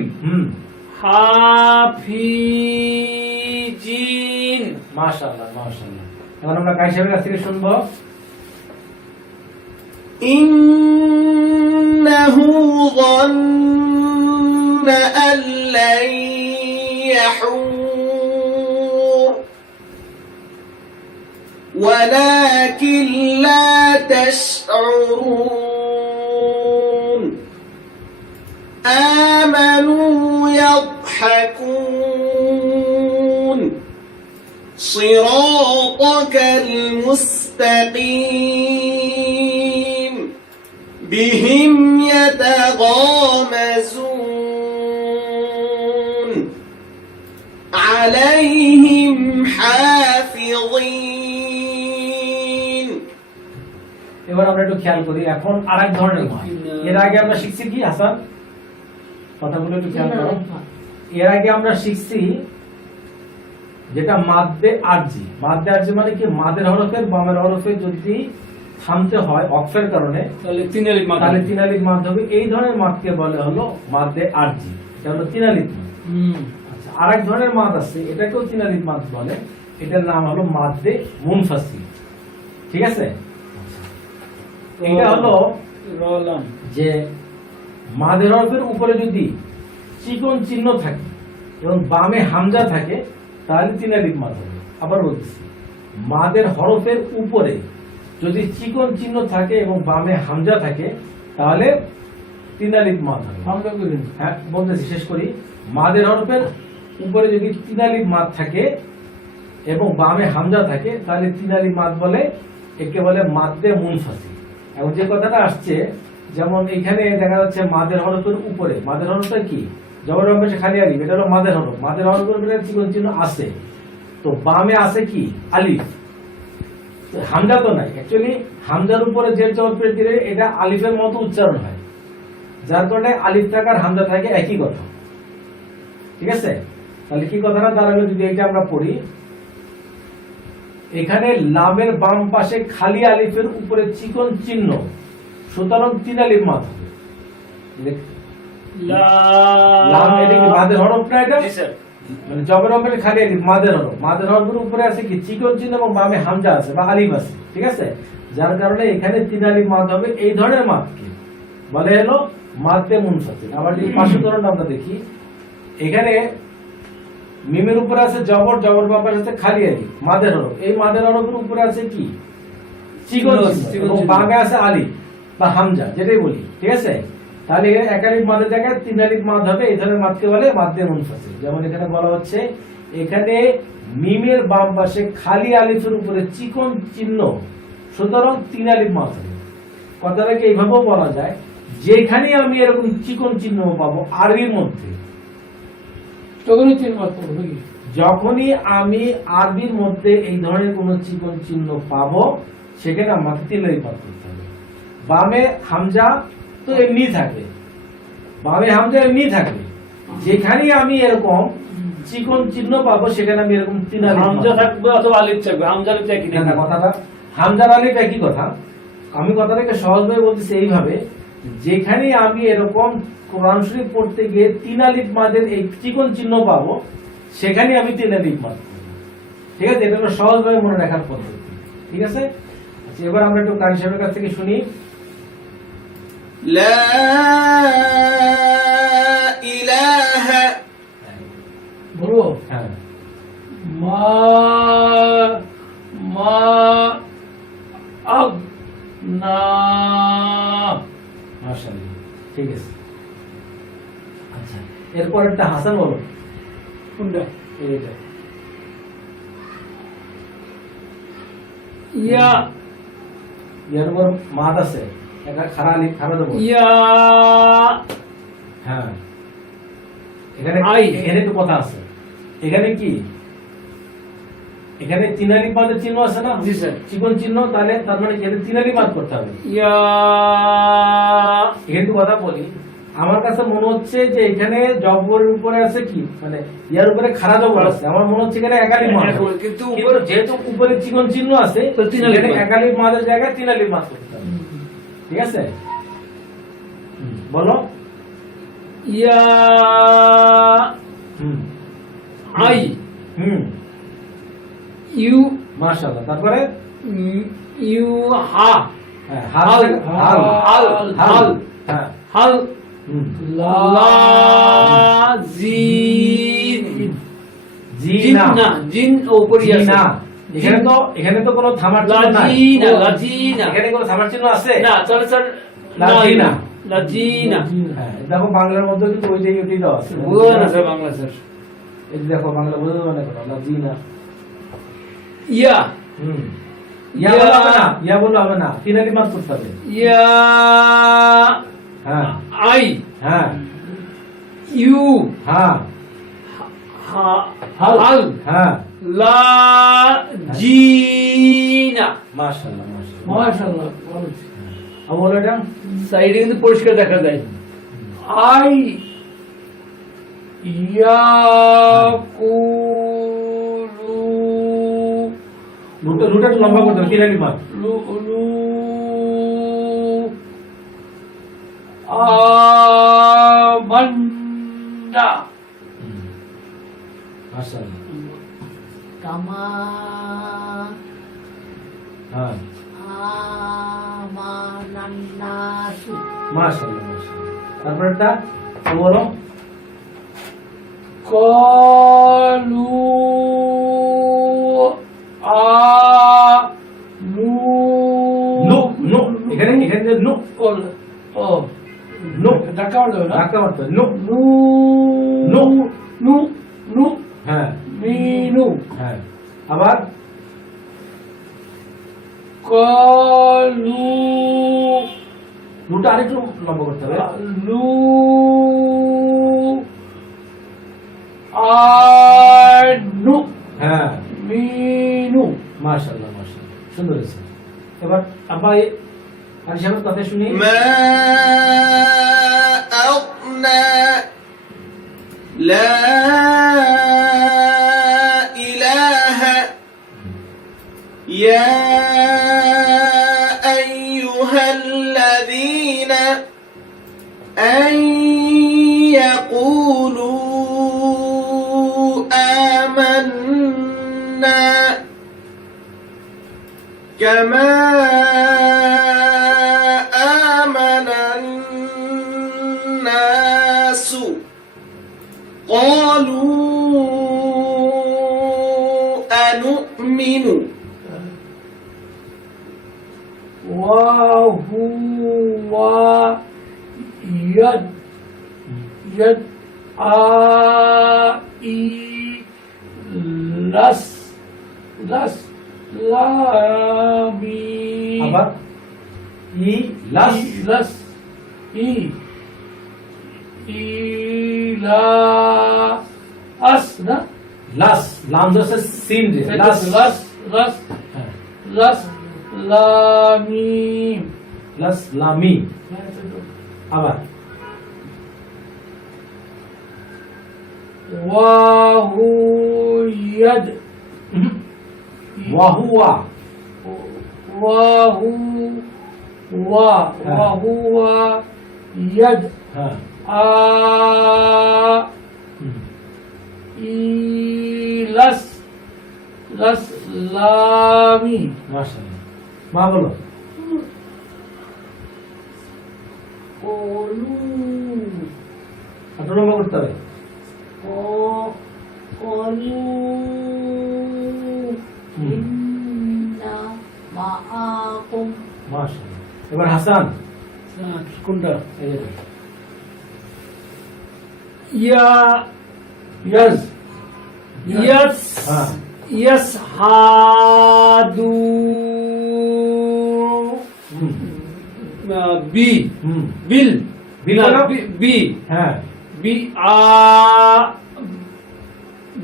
হাফিজিন মাশাআল্লাহ মাশাআল্লাহ এখন আমরা কাই সাহেবের কাছ থেকে শুনবো إنه ظن أن لن يحور ولكن لا تشعرون آمنوا يضحكون صراطك المستقيم بهم يتغامزون عليهم حافظين এবার আমরা একটু খেয়াল করি এখন আরেক ধরনের মাদ এর আগে আমরা শিখছি কি হাসান কথাগুলো একটু খেয়াল করো এর আগে আমরা শিখছি যেটা মাদ্দে আরজি মানে কি মাদের হরফের বামের হরফে যদি থামতে হয় অক্ফের কারণে তাহলে তিন আলিফ মাথা তাহলে তিন আলিফ মাদ হবে এই ধরনের মাদকে বলে হলো মাদ্দে আরজি এটা হলো তিন আলিফ মাদ আচ্ছা আরেক ধরনের মাদ আছে এটাকেও তিন আলিফ মাদ বলে এটার নাম হলো মাদ্দে মুনফাসিল ঠিক আছে এটা হলো রলাম যে মাদের হরফের উপরে যদি চিকন চিহ্ন থাকে এবং বামে হামজা থাকে তাহলে তিন আলিফ মাদ হবে আবার বলতেছি মাদের হরফের উপরে যদি চিকন চিহ্ন থাকে এবং বামে হামজা থাকে তাহলে তিন আলিফ মাদ হবে। আমরা করি না। হ্যাঁ বলতেছি, শেষ করি। মাদের হরফের উপরে যদি তিন আলিফ মাদ থাকে এবং বামে হামজা থাকে তাহলে তিন আলিফ মাদ বলে, একে বলে মাদ্দে মুনফাসিল। এবং যে কথাটা আসছে, যেমন এখানে দেখা যাচ্ছে মাদের হরফের উপরে, মাদের হরফটা কি জবর বাম পাশে খালি আলিফ, এটা হলো মাদের হরফ। মাদের হরফের উপরে চিকন চিহ্ন আছে, তো বামে আছে কি আলিফ, তো হামজা তো নাই। অ্যাকচুয়ালি হামজার উপরে যে জবর পেশ দিলে এটা আলিফের মতো উচ্চারণ হয়, যার কারণে আলিফ থাকার হামজা থাকে একই কথা। ঠিক আছে, তাহলে কি কথাটা দাঁড়ালো যদি এটা আমরা পড়ি, এখানে লামের বাম পাশে খালি আলিফের উপরে চিকন চিহ্ন, সুতরাং তিন আলিফ মাদ হবে। লাম এটা কি মাদের হরফ না? এটা জি স্যার। মানে জবর হরফের খালি আলিফ, মাদের হরফ। মাদের হরফের উপরে আছে কি চিকন চিহ্ন এবং বামে হামজা আছে বা আলিফ আছে। ঠিক আছে, যার কারণে এখানে তিন আলিফ মাদ হবে। এই ধরনের মাদকে বলে হলো মাদ্দে মুনফাসিল। আবার যদি পাশের ধরনটা আমরা দেখি, এখানে মিমের উপরে আছে জবর, জবর বাম পাশে আছে খালি আলিফ, মাদের হরফ। এই মাদের হরফের উপরে আছে কি চিকন চিহ্ন এবং বামে আছে আলিফ বা হামজা, যেটাই বলি। ঠিক আছে, তাহলে এখানে এক আলিফ মাদের জায়গায় তিন আলিফ মাদ হবে। এই ধরনের মাদকে বলে মাদ্দে মুনফাসিল। যেমন এখানে বলা হচ্ছে, এখানে মিমের বাম পাশে খালি আলিফের উপরে চিকন চিহ্ন, সুতরাং তিন আলিফ মাদ হবে। কথাটাকে এইভাবেও বলা যায়, যেখানে আমি এরকম চিকন চিহ্ন পাবো আরবির মধ্যে, তখনই 3 মাস পড়বো নাকি? যখনই আমি আরবির মধ্যে এই ধরনের কোন চিকন চিহ্ন পাবো, সেখানে আমাকে তিন আলিফ মাদ করতে হবে। বামে হামজা তো এমনি থাকবে, বামে হামজা এমনি থাকবে, যেখানে আমি এরকম চিকন চিহ্ন পাবো সেখানে আমি এরকম তিন আলিফ মাদ হামজা থাকবে অথবা আলিফ থাকবে, হামজা আলিফ একই না, না, কথাটা হামজার আলিফ একই কথা। আমি কথাটাকে সহজভাবে বলতেছি এইভাবে, যেখানে আমি এরকম কোরআন শরীফ পড়তে গিয়ে তিন আলিফ মাদের এই চিকন চিহ্ন পাবো, সেখানে আমি তিন আলিফ মাদ করবো। ঠিক আছে, এটা হলো সহজভাবে মনে রাখার পদ্ধতি। ঠিক আছে, আচ্ছা, এবার আমরা একটু কারি সাহেবের কাছ থেকে শুনি। لا إله বলবো হ্যাঁ, মা মা আগ না মাশাআল্লাহ, ঠিক আছে। আচ্ছা, এরপর একটা হাসান বলো। কোনটা? এইটা ইয়া ইয়ার উপর মাদ আছে, একটা খারা আলিফ খারা দেবো। ইয়া হ্যাঁ, এখানে আই। এখানে তো কথা আছে। এখানে কি, এখানে তিন আলিফ মাদের চিহ্ন আছে না? জি স্যার। চিকন চিহ্ন, তাহলে তার মানে এখানে তিন আলিফ মাদ করতে হবে। ইয়া এখানে একটু কথা বলি, আমার কাছে মনে হচ্ছে যে এখানে জবরের উপরে আছে কি, মানে ইয়ার উপরে খাড়া জবর আছে। আমার মনে হচ্ছে এখানে এক আলিফ মাদ হবে। কিন্তু কিন্তু উপরে যেহেতু উপরে চিকন চিহ্ন আছে, তো তিন আলিফ এখানে মাদ। এক আলিফ মাদের জায়গায় তিন আলিফ মাদ করতে হবে। ঠিক আছে, বলো। ইয়া হুম আই হুম ইউ মাশাআল্লাহ। তারপরে ইউ হা হ্যাঁ, হাল হাল হাল হাল হাল হ্যাঁ, হাল হুম, লা জিন জি জিন না, না জিন উপরে জি আছে না। এখানে তো কোনো থামার চিহ্ন নাই। লাজিনা লাজিনা এখানে কোনো থামার চিহ্ন আছে? না চলে স্যার লাজিনা। লাজিনা হ্যাঁ, দেখো বাংলার মধ্যে কিন্তু ওইটাই দেওয়া আছে। বুঝা না স্যার বাংলা স্যার এই যে দেখো বাংলা বোঝা যাবে না কোনো, লাজিনা। ইয়া হুম, ইয়া বলা হবে না, ইয়া বলা হবে না, তিন আলিফ মাদ করতে হবে। ইয়া হ্যাঁ আই হ্যাঁ ইউ হ্যাঁ হাল হ্যাঁ, লা জিনা মাশাআল্লাহ মাশাআল্লাহ। মাশাআল্লাহ, ভালো। আর বলো এটা। সাইডে কিন্তু পরিষ্কার দেখা যায় আই ইয়াকুলু রুটটা একটু লম্বা করতে হবে, তিন আলিফ মাদ। লু লু আমান্না মাশাআল্লাহ, কামা হ্যাঁ আমানান্নাসু মাশাআল্লাহ মাশাআল্লাহ। তারপরটা বলো। কলু নু নু নু, এখানে যে নু কল ও নু ধাক্কা মারতে হবে না ধাক্কা মারতে হবে। নু নু নু। নু নু হ্যাঁ মিনু হ্যাঁ আবার কলু নুটা আরেকটু লম্বা করতে হবে। লু আনু হ্যাঁ মিনু মাশাআল্লাহ মাশাআল্লাহ সুন্দর হয়েছে। এবার আব্বা আর সাহেবের কথা শুনি। ما أغنى لا إله يا أيها الذين أن يقولوا آمنا كما آمن الناس قالوا أنؤمن وهو يد يد لس لس لامي আবার ই লাস لس لا أس না লাস লাম জসে সিন রে লাস লাস লাস হ্যাঁ লাস লামিম লাস লামি আবার ওয়াহু ইয়াদ ওয়াহুয়া ওয়াহু ওয়াহুয়া ইয়াদ হ্যাঁ লাস লাস লামি মাশাআল্লাহ মা বলো কলু একটু লম্বা করতে হবে। কলু হুম। ইন্না মাআকুম মাশাআল্লাহ এবার হাসান কোনটা এই যে ইয়া ইয়াজ ইয়াস হ্যাঁ ইয়াসহাদু বি হুম বিল বিল হলো? বি হ্যাঁ বি আ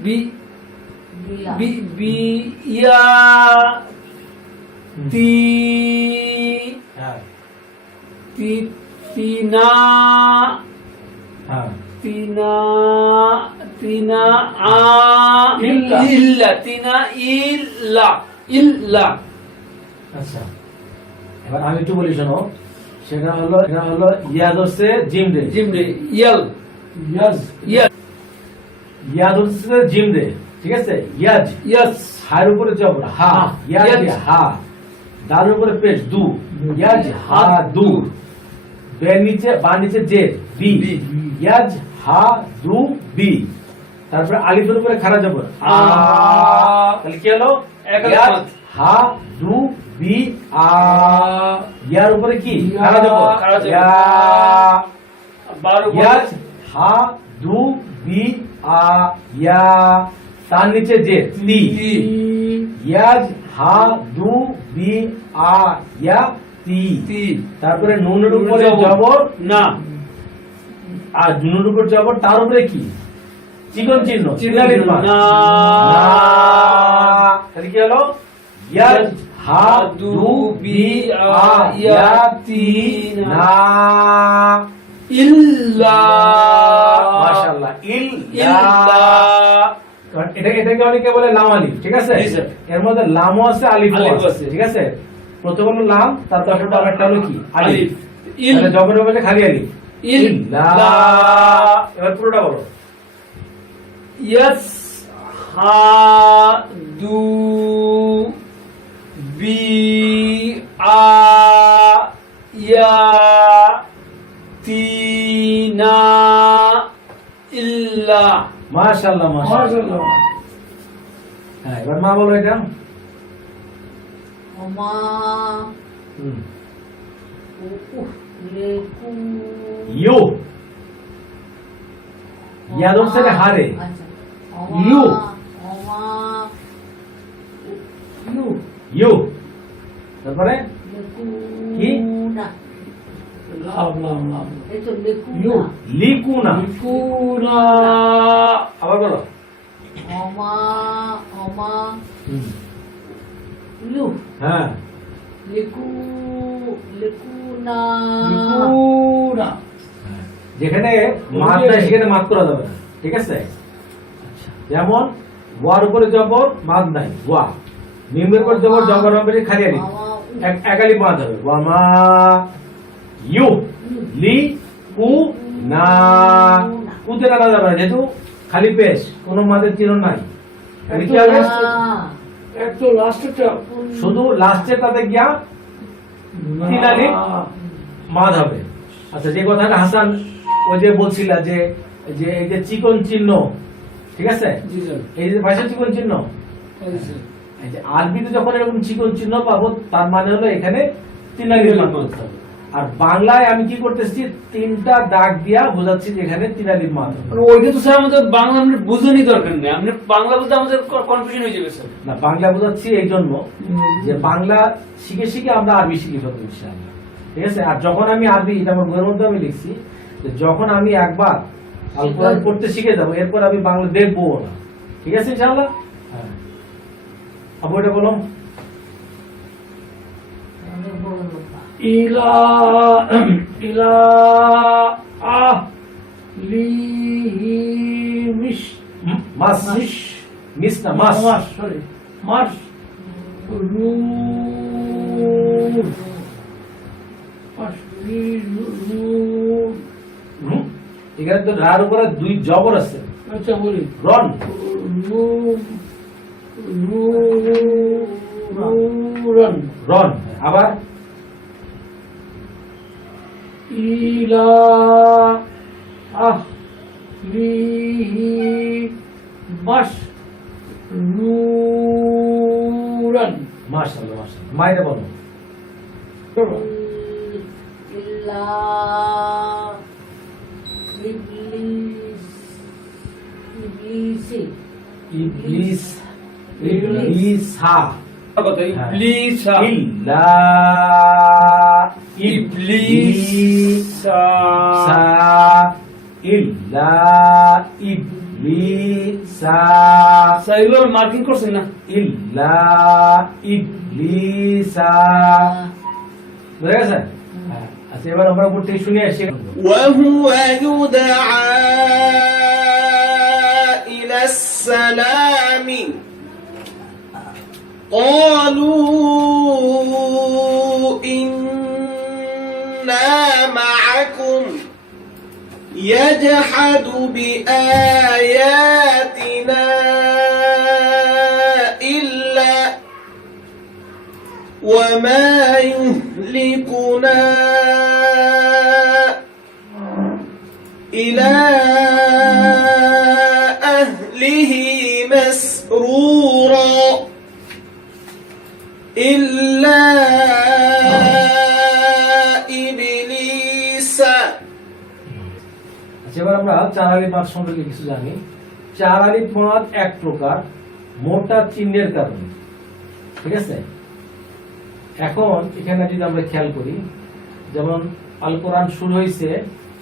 বি বিলা বি বি ইয়া তি হ্যাঁ তি তিনা হ্যাঁ তিনা তিনা আ ইল্লা। ইল্লা তিনা ইল্লা ইল্লা আচ্ছা এবার আমি একটু বলি শোনো সেটা হলো ইয়াদ হচ্ছে জিম রে জিম রে ইয়াল ইয়াজ ইয়াল ইয়াদ হচ্ছে জিম রে ঠিক আছে ইয়াজ ইয়াস হার উপরে জবর হা হা, ইয়াজ ইয়াজ। হা দার উপরে পেশ দু ইয়াজ হা দু বে নিচে বা নিচে জে বি বি। ইয়াজ হা দু বি তারপরে আলিফের উপরে খাড়া জবর আ তাহলে কি হলো এক ইয়াজ আলিফ। হা দু বি আ ইয়ার উপরে কি ইয়া। খাড়া জবর খাড়া জবর। ইয়া বারো ইয়াজ হা দু বি আ ইয়া তার নিচে যে তি ইয়াজ হা দু বি আ ইয়া তি তি তারপরে নুনের উপরে জবর না আর নুনের উপর জবর তার উপরে কি চিকন চিহ্ন চিহ্ন না না তাহলে কি হলো ইয়াজ হা দু বি আ ইয়া তি না ইল্লা মাশাআল্লাহ ইল্লা এটাকে অনেকে বলে লাম আলিফ ঠিক আছে জি স্যার। এর মধ্যে লামও আছে আলিফও আলিফ আছে আছে। ঠিক আছে প্রথম হলো লাম তার পাশে একটা হলো কি আলিফ আলিফ ইল তাহলে জবর বলে খালি আলিফ ইল্লা এবার পুরোটা বলো ইয়াস হা দু বি আ ইয়া তিনা ইল্লা মাশাআল্লাহ মাশাআল্লাহ মাশাআল্লাহ হ্যাঁ এবার মা বলো এটা ওমা হুম। লেকু ইউ ইয়া ধরছে রে হারে। আচ্ছা ইউ। অমা ইউ ইউ, তারপরে কি? লেকুনা লাভ লাভ লাভ এই তো ইউ। লেকুনা লিকুনা। লিকুনা আবার বলো। অমা অমা হুম, ইউ হ্যাঁ, লেকু লেকুনা লিকুনা যেখানে মাদ নাই সেখানে মাদ করা যাবে না, ঠিক আছে? যেমন ওয়ার উপরে জবর, মাদ নাই, ওয়া। মিমের উপর জবর, জবর হবে খালি আলিফ, একালি মাদ হবে। ওয়ামা ইউ লি কু না, কুতে কাটা যাবে না, যেহেতু খালি পেশ, কোনো মাদের চিহ্ন নাই। তাহলে কি হবে? এক তো লাস্টটা শুধু লাস্টে তাতে গিয়া তিন আলিফ মাদ হবে। আচ্ছা, যে কথাটা হাসান ওই যে বলছিলা যে যে এই যে চিকন চিহ্ন, ঠিক আছে? জি স্যার এই যে ভাষা চিকন চিহ্ন, এই যে আরবিতে যখন এরকম চিকন চিহ্ন পাবো তার মানে হলো এখানে তিন আলিফ মাদ করতে হবে। আর বাংলায় আমি কি করতেছি, তিনটা দাগ দিয়া বোঝাচ্ছি যে এখানে তিন আলিফ মাদ হবে। ওইটা তো স্যার আমাদের বাংলা আমরা বুঝেনি দরকার নেই, আপনি বাংলা বলতে আমাদের কনফিউশন হয়ে যাবে স্যার। না, বাংলা বোঝাচ্ছি এই জন্য যে বাংলা শিখে শিখে আমরা আরবি শিখি ফেলবো ইনশাআল্লাহ, ঠিক আছে? আর যখন আমি আরবি, এটা আমার বইয়ের মধ্যে আমি লিখছি, যে যখন আমি একবার আল কোরআন পড়তে শিখে যাবো, এরপর আমি বাংলা দেখবো না, ঠিক আছে ইনশাআল্লাহ? হ্যাঁ, আবু এটা বলো। ইলা ইলা আহ লি মিশ মাস, মিশ মিস না, মাস। মাস সরি মাস রু মাস রু হুম, এখানে তো রার উপরে দুই জবর আছে, আচ্ছা বলি রন। রু রু রুরন রন, আবার ইলা আহ লি মাস রুরন মাশাআল্লাহ, মাশাআল্লাহ। মাইটা বলো। ইল্লা ইবলিস ইবলিসি ইবলিস, ইবলিসা, কথা ইবলিসা ইল্লা ইবলিসা সা, ইল্লা ইবলিসা, স্যার এগুলো মার্কিং করছেন না? ইল্লা ইবলিসা, বুঝা গেছে? হ্যাঁ, আচ্ছা, এবার আমরা উপর থেকে শুনে আসি। وهو يدعى إلى السلام قالوا إنا معكم يجحد بآياتنا إلا وما يهلكنا إلى أهله مسرورا إلا إبليس। আচ্ছা, এবার আমরা চার আলিফ মাদ সম্পর্কে কিছু জানি। চার আলিফ মাদ এক প্রকার মোটা চিহ্নের কারণে, ঠিক আছে? এখন এখানে যদি আমরা খেয়াল করি, যেমন আল কোরআন শুরু হয়েছে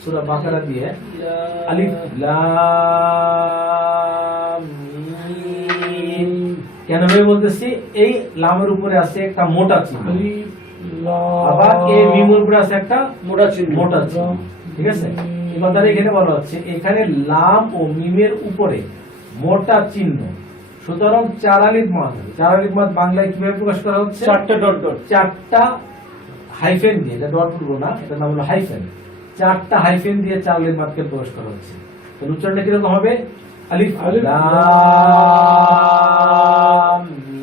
সূরা বাকারা দিয়ে, আলিফ লাম মিম। কেন ভাবে বলতেছি? এই লামের উপরে আছে একটা মোটা চিহ্ন, আবার এই মিমের উপরে আছে একটা মোটা চিহ্ন। মোটা চিহ্ন, ঠিক আছে? এই কথাটা এখানে বলা হচ্ছে, এখানে লাম ও মিমের উপরে মোটা চিহ্ন, সুতরাং চার আলিফ মাদ হবে। চার আলিফ মাদ বাংলায় কিভাবে প্রকাশ করা হচ্ছে? চারটা ডট ডট, চারটা হাইফেন দিয়ে, এটা ডট বলবো না, এটা নাম হলো হাইফেন। চারটা হাইফেন দিয়ে চার আলিফ মাদকে প্রকাশ করা হচ্ছে। তাহলে উচ্চারণটা কিরকম হবে? আলিফ আলিফ লাম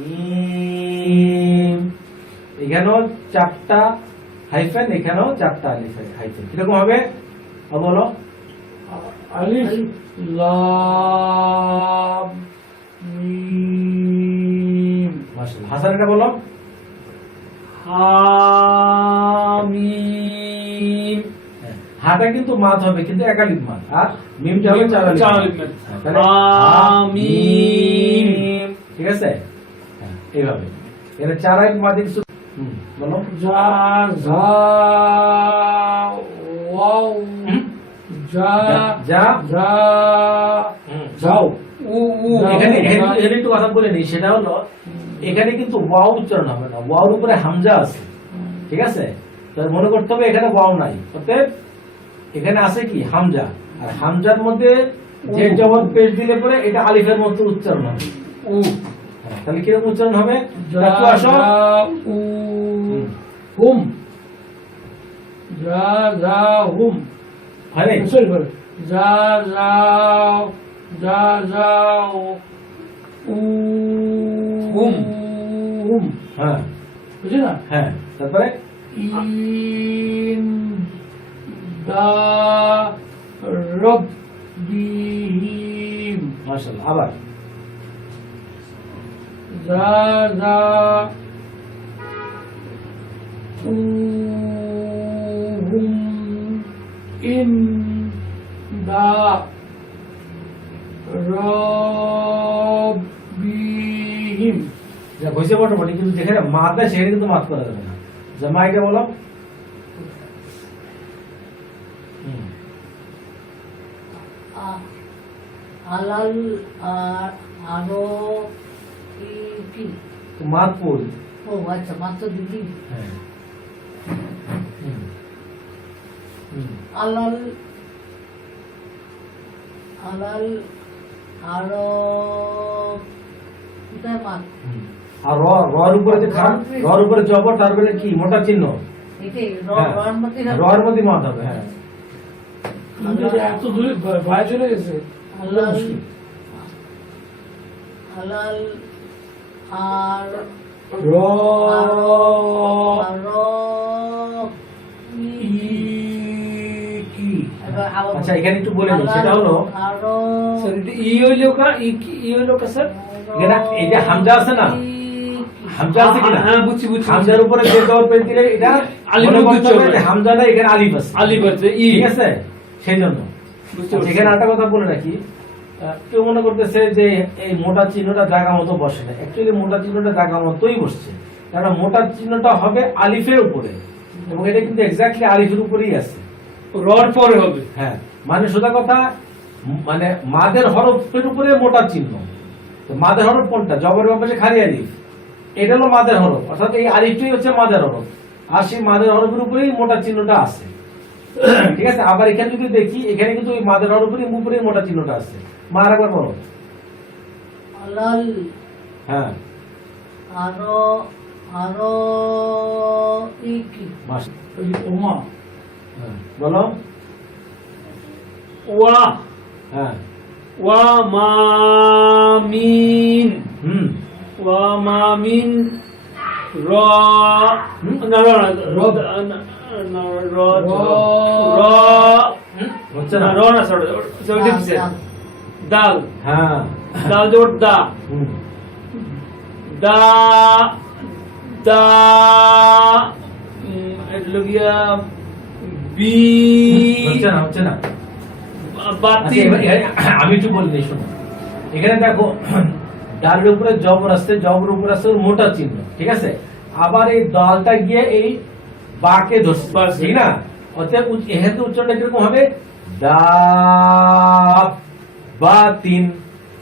মিম। এখানেও চারটা হাইফেন, এখানেও চারটা আলিফ হাইফেন। কিরকম হবে বলো? আলিফ লাম মিম মাশাআল্লাহ। হাসান এটা বলো। হামিম। হাটা কিন্তু মাদ হবে কিন্তু একালিপ মাদ, আর মিমটা হবে চার আলিফ চার মাদ। আলিফ মাদ। হ্যাঁ, তাহলে আমিন। ঠিক আছে, হ্যাঁ, এইভাবে এটা চার আলিফ মাদ কিছু বলো। যা যা ওয়াও যা যা যা যাও। উ উ এখানে এখানে একটু কথা বলে নিই, সেটা হলো এখানে কিন্তু ওয়াও উচ্চারণ হবে না, ওয়াওর উপরে হামজা আছে, ঠিক আছে? তো মনে করতে হবে এখানে ওয়াও নাই, অতএব এখানে আছে কি হামজা, আর হামজার মধ্যে যে জবর পেশ দিলে পরে এটা আলিফের মতো উচ্চারণ হবে। উ হ্যাঁ, তাহলে কিরকম উচ্চারণ হবে? যা একটু আসো। যা উ হুম যা যা হুম হয় নাই? সরি সরি যা যা যা যা উ হুম। হুম হ্যাঁ বুঝলি না? হ্যাঁ, তারপরে ইন দা রব্বিহিম মাশাআল্লাহ, আবার যা যা হুম ইন দা রব্বিহিম যা হয়েছে মোটামুটি, কিন্তু যেখানে মাদ দেয় সেখানে কিন্তু মাদ করা যাবে না। জামাইকে বলো। আলাল আরো কি মাদ পড়। ও আচ্ছা মাত্র দিদি হ্যাঁ আলাল আলাল আরো কোথায় মাত আর রর উপরে যে খান, রর উপরে জবর, তারপরে কি মোটা চিহ্ন, এটাই হ্যাঁ। রর মধ্যে রর মধ্যে মাদ হবে। হ্যাঁ, কিন্তু এটা এত দূরে বাইরে চলে গেছে আলাল আলাল আর র আরো ই কি এবার আবার আচ্ছা এখানে একটু বলে দিই, সেটা হলো আরো স্যার এটা ই হইলো কা ই হইলো কা স্যার? এখানে এই যে হামজা আছে না, হামজা আছে কিনা? হ্যাঁ বুঝছি বুঝছি। হামজার উপরে যে জবর পেশ দিলে এটা আলিফ মনে করতে হবে উচ্চারণ। যে হামজা না, এখানে আলিফ আছে, আলিফ আছে ই। ঠিক আছে? সেই জন্য বুঝতে আচ্ছা, পারছি। এখানে একটা কথা বলে রাখি, কেউ মনে করতেছে যে এই মোটা চিহ্নটা জায়গা মতো বসে না, অ্যাকচুয়ালি মোটা চিহ্নটা জায়গা মতোই বসছে, কারণ মোটা চিহ্নটা হবে আলিফের উপরে, এবং এটা কিন্তু এক্স্যাক্টলি আলিফের উপরেই আছে। রড পরে হবে। হ্যাঁ, মানে সোজা কথা, মানে মাদের হরফের উপরে মোটা চিহ্ন। তো মাদের হরফ কোনটা? জবরের পাশে খালি আলিফ, এটা হলো মাদের হরফ, অর্থাৎ এই আলিফটাই হচ্ছে মাদের হরফ, আর সেই মাদের হরফের উপরেই মোটা চিহ্নটা আছে, ঠিক আছে? আবার এখানে যদি দেখি, এখানে কিন্তু ওই মাদের হরফের উপরেই মোটা চিহ্নটা আছে। মা আরেকবার বলো। আলাল হ্যাঁ, আরো আরো কি মাস ওই ওমা হ্যাঁ, বলো। ওয়া হ্যাঁ, ওয়া মা মিন ওয়া মা মিন র না র না র র হচ্ছে না না। র না সরি সরি দাল হ্যাঁ, দাল জোর দা হুম, দা দা এটা গিয়া বি হচ্ছে না, হচ্ছে না। বাতি আচ্ছা, আমি একটু বলি দিই, শোনো। এখানে দেখো, ডালের উপরে জবর আসছে, জবর উপরে আসছে ওর মোটা চিহ্ন, ঠিক আছে? আবার এই দলটা গিয়ে এই বাকে ধরছে, বাস। ঠিক না? অতএব এখানে উচ্চারণটা কিরকম হবে? দাব বা তিন।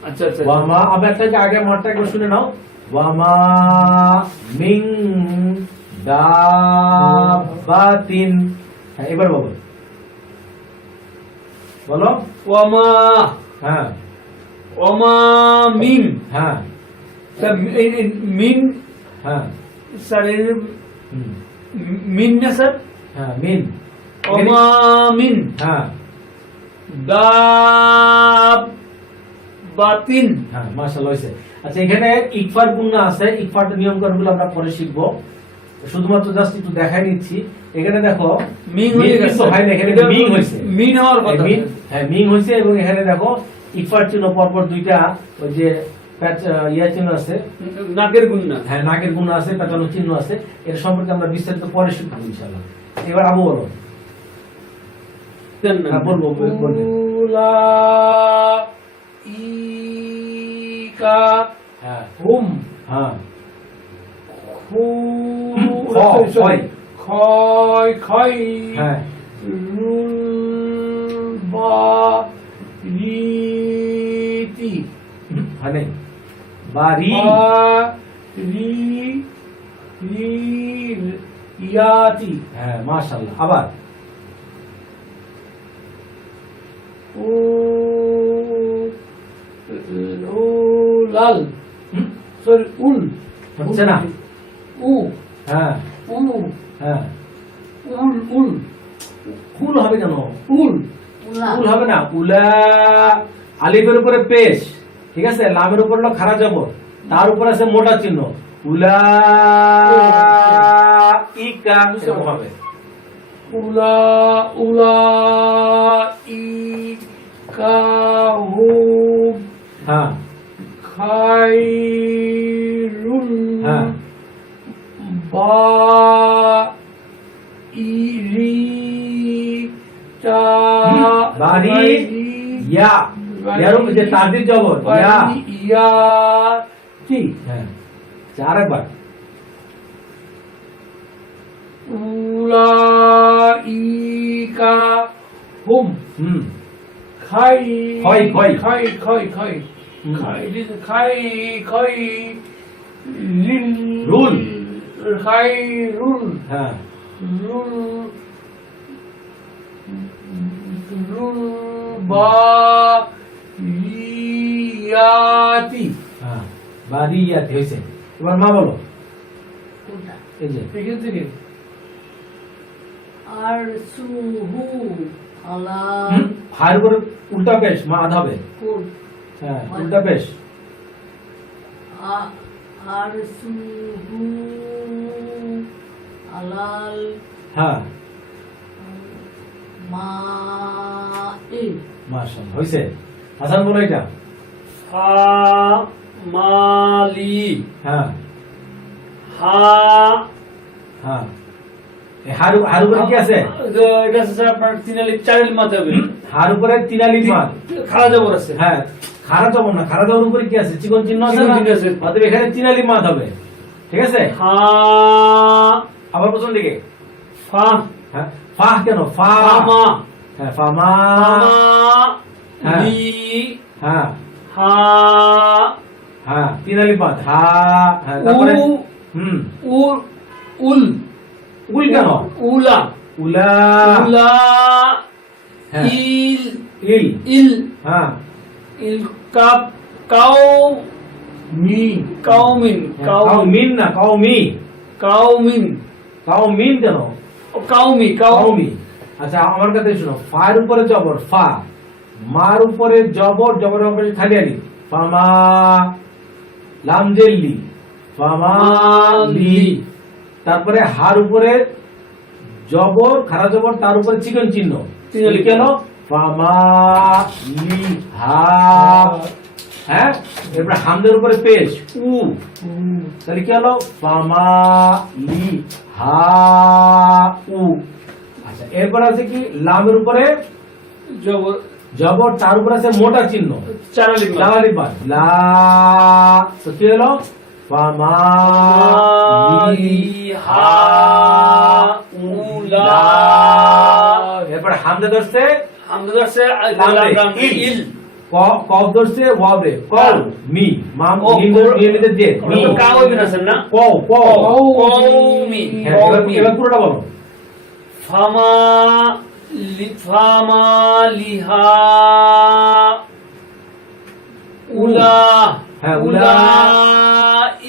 আচ্ছা আচ্ছা ওয়ামা, আমি একটা আগে মাঠটা একবার শুনে নাও। ওয়ামা মিং দাবাতিন। হ্যাঁ, এবার বলো, বলো। ওয়ামা হ্যাঁ ওয়ামা মিন হ্যাঁ স্যার মিন হ্যাঁ স্যার হুম, মিন না স্যার হ্যাঁ মিন। ওয়ামা মিন হ্যাঁ দাব বাতিন। হ্যাঁ, মাশাআল্লাহ হয়েছে। আচ্ছা, এখানে ইকফার গুণা আছে, ইকফারটা নিয়ম কানুনগুলো আমরা পরে শিখবো, শুধুমাত্র জাস্ট একটু দেখাই নিচ্ছি। এখানে দেখো মিন মিন হয়ে কিন্তু হয় না, এখানে মিন হয়েছে। মিন হওয়ার কথা মিন, হ্যাঁ মিন হয়েছে, এবং এখানে দেখো ইকফার চিহ্ন পরপর দুইটা, ওই যে ইয়া চিহ্ন আছে, নাকের গুন্না। হ্যাঁ নাকের গুণ আছে, পেঁচানো চিহ্ন আছে। এর সম্পর্কে আমরা বিস্তারিত পরে শিখবো ইনশাআল্লাহ। এবার আবু বলো। দেন না। হ্যাঁ, বলবো, বলবেন। উলাইকা হ্যাঁ হুম হ্যাঁ খয় খয় হ্যাঁ রুল বা রিতি মানে বাড়ি রি রি ইয়াতি হ্যাঁ মাশাআল্লাহ। আবার ও লাল সরি উল হচ্ছে না। উ হ্যাঁ উল হ্যাঁ উল উল ফুল হবে কেন? উল উলা ফুল হবে না। উলা আলিফের উপরে পেশ, ঠিক আছে, লামের উপর হলো খাড়া জবর, তার উপর আছে মোটা চিহ্ন। উলা ইকা এরকম হবে। উলা উলা ই কাহুম হ্যাঁ খায়রুন হ্যাঁ বা ইরি তা বাড়ি ইয়া, ইয়ার উপর যে তাদের জবর ইয়া। ইয়া তি হ্যাঁ চার একবার। উলাইকা হুম হুম খাই খয়, খয়। খাই খাই খাই হুম। খাই খাই লিল রুল। খাই রুল হ্যাঁ রুল রুল বা ইয়াতি হ্যাঁ বাড়ি ইয়াতে হয়েছে। এবার মা বলো। কোনটা এই যে এখান থেকে আর সুহু আলা ফায়ের উপরে উল্টা পেশ, মা আধা হবে। কোন হ্যাঁ উল্টা পেশ। আর সুহু আলাল হ্যাঁ মা মাশাআল্লাহ হয়েছে। হাসান বলো এটা। ফা মালি হ্যাঁ হা হ্যাঁ হার উপরে কি আছে? এটা হচ্ছে আপনার তিন আলিফ চার আলিফ মাতে হবে, হার উপরে তিন আলিফ মাদ। খাড়া জবর আছে। হ্যাঁ খাড়া জবর না, খাড়া জবর উপরে কি আছে? চিকন চিহ্ন আছে না? চিকন চিহ্ন আছে। অতএব এখানে তিন আলিফ মাদ হবে, ঠিক আছে। হা আবার প্রথম দিকে ফা হ্যাঁ ফাহ কেন? ফা ফামা হ্যাঁ ফামা ফামা হ্যাঁ। লি হ্যাঁ হা হ্যাঁ তিন আলিফ মাদ। হা হ্যাঁ তারপরে উ হুম উল উল উল কেন? উলা উলা উলা হ্যাঁ। ইল ইল ইল হ্যাঁ ইল কাপ কাউ মি কাউমিন কাউমিন না কাউমি। কাউমিন কাউমিন কেন? কাউমি কাউমি। আচ্ছা আমার কাছে শোনো, ফার উপরে জবর ফা, মার উপরে জবর, জবরের উপরে খালি আলি ফামা, লাম জেল্লি ফামালি। তারপরে হার উপরে জবর খারা জবর, তার উপরে চিকন চিহ্ন চিহ্ন কেন? ফামালি হা। হ্যাঁ এরপরে হামদের উপরে পেশ উ, তাহলে কি হলো? ফামালি হা উ। আচ্ছা এরপর আছে কি? লামের উপরে জবর জবর, তার উপর আছে মোটা চিহ্ন চার আলিফ মাদ। লাগালি বাদ লা, তো কি হলো? ফামালি হা উলা। এরপরে হামদা ধরছে আমাদের আছে লাম রে, ইল কফ ধরছে ওয়াবে কল মি মাম ও, মিম ধরছে মিলে যে মি ওটা তো কাউ হইবে না স্যার না? কও কও। কৌমি হ্যাঁ, এবার পুরোটা বলো। ফামা ফামা লিহা উলা হ্যাঁ, উলা।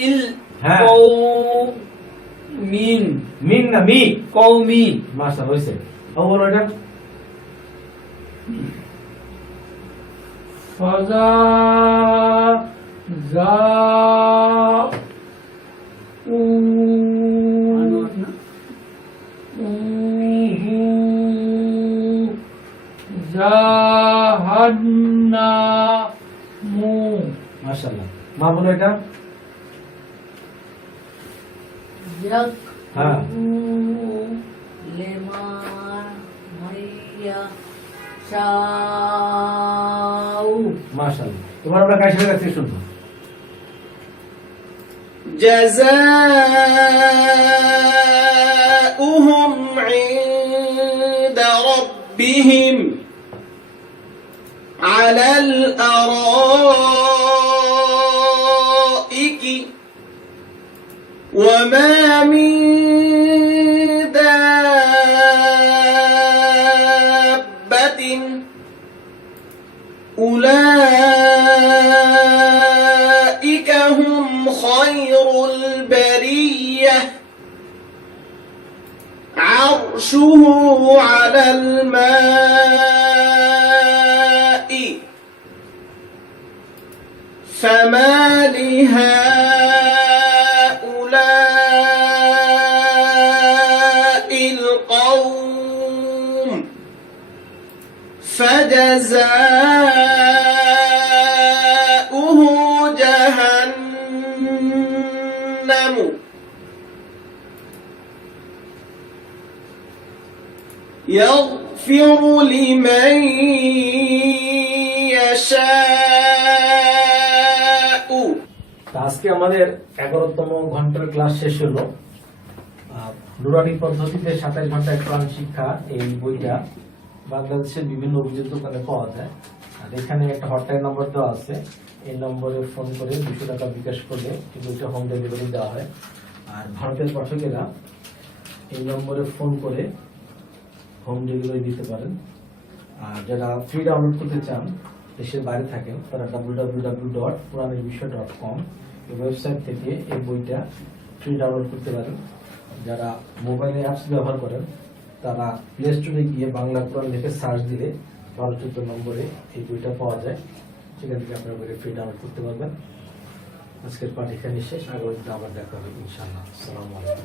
ইল হ্যাঁ। কৌমিন মিন না মি। কৌমি মাশাআল্লাহ হইছে। ও বলো এটা। ফাজা যা উ উহু জাহান্নামু মাশাআল্লাহ। মা বলো এটা। ইয়াক হ্যাঁ। লেমা মাইয়া শাউ মাশাআল্লাহ। এবার আমরা কাশির কাছ থেকে শুনবো। جزاؤهم عند ربهم على الأرائك وما من دابة أولئك هم خير البرية عرشه على الماء فما لهؤلاء القوم فجزاؤه جهنم يغفر لمن يشاء তা আজকে আমাদের 11তম ঘন্টার ক্লাস শেষ হলো। নুরানি পদ্ধতিতে 27 ঘন্টায় কোরআন শিক্ষা এই বইটা বাংলাদেশের বিভিন্ন অভিযোগ দোকানে পাওয়া যায়। আর এখানে একটা হটলাইন নম্বর দেওয়া আছে, এই নম্বরে ফোন করে 200 টাকা বিকাশ করলে এই বইটা হোম ডেলিভারি দেওয়া হয়। আর ভারতের পাঠকেরা এই নম্বরে ফোন করে হোম ডেলিভারি দিতে পারেন। আর যারা ফ্রি ডাউনলোড করতে চান, দেশের বাইরে থাকেন, তারা www.quranirvishay.com এই ওয়েবসাইট থেকে এই বইটা ফ্রি ডাউনলোড করতে পারেন। যারা মোবাইলে অ্যাপস ব্যবহার করেন, তারা প্লে স্টোরে গিয়ে বাংলা কোরআন লিখে সার্চ দিলে 12-14 নম্বরে এই বইটা পাওয়া যায়, সেখান থেকে আপনারা বইটা ফ্রি ডাউনলোড করতে পারবেন। আজকের পাঠ এখানে শেষ, আগামী দিনে আবার দেখা হবে ইনশাআল্লাহ। আসসালামু আলাইকুম।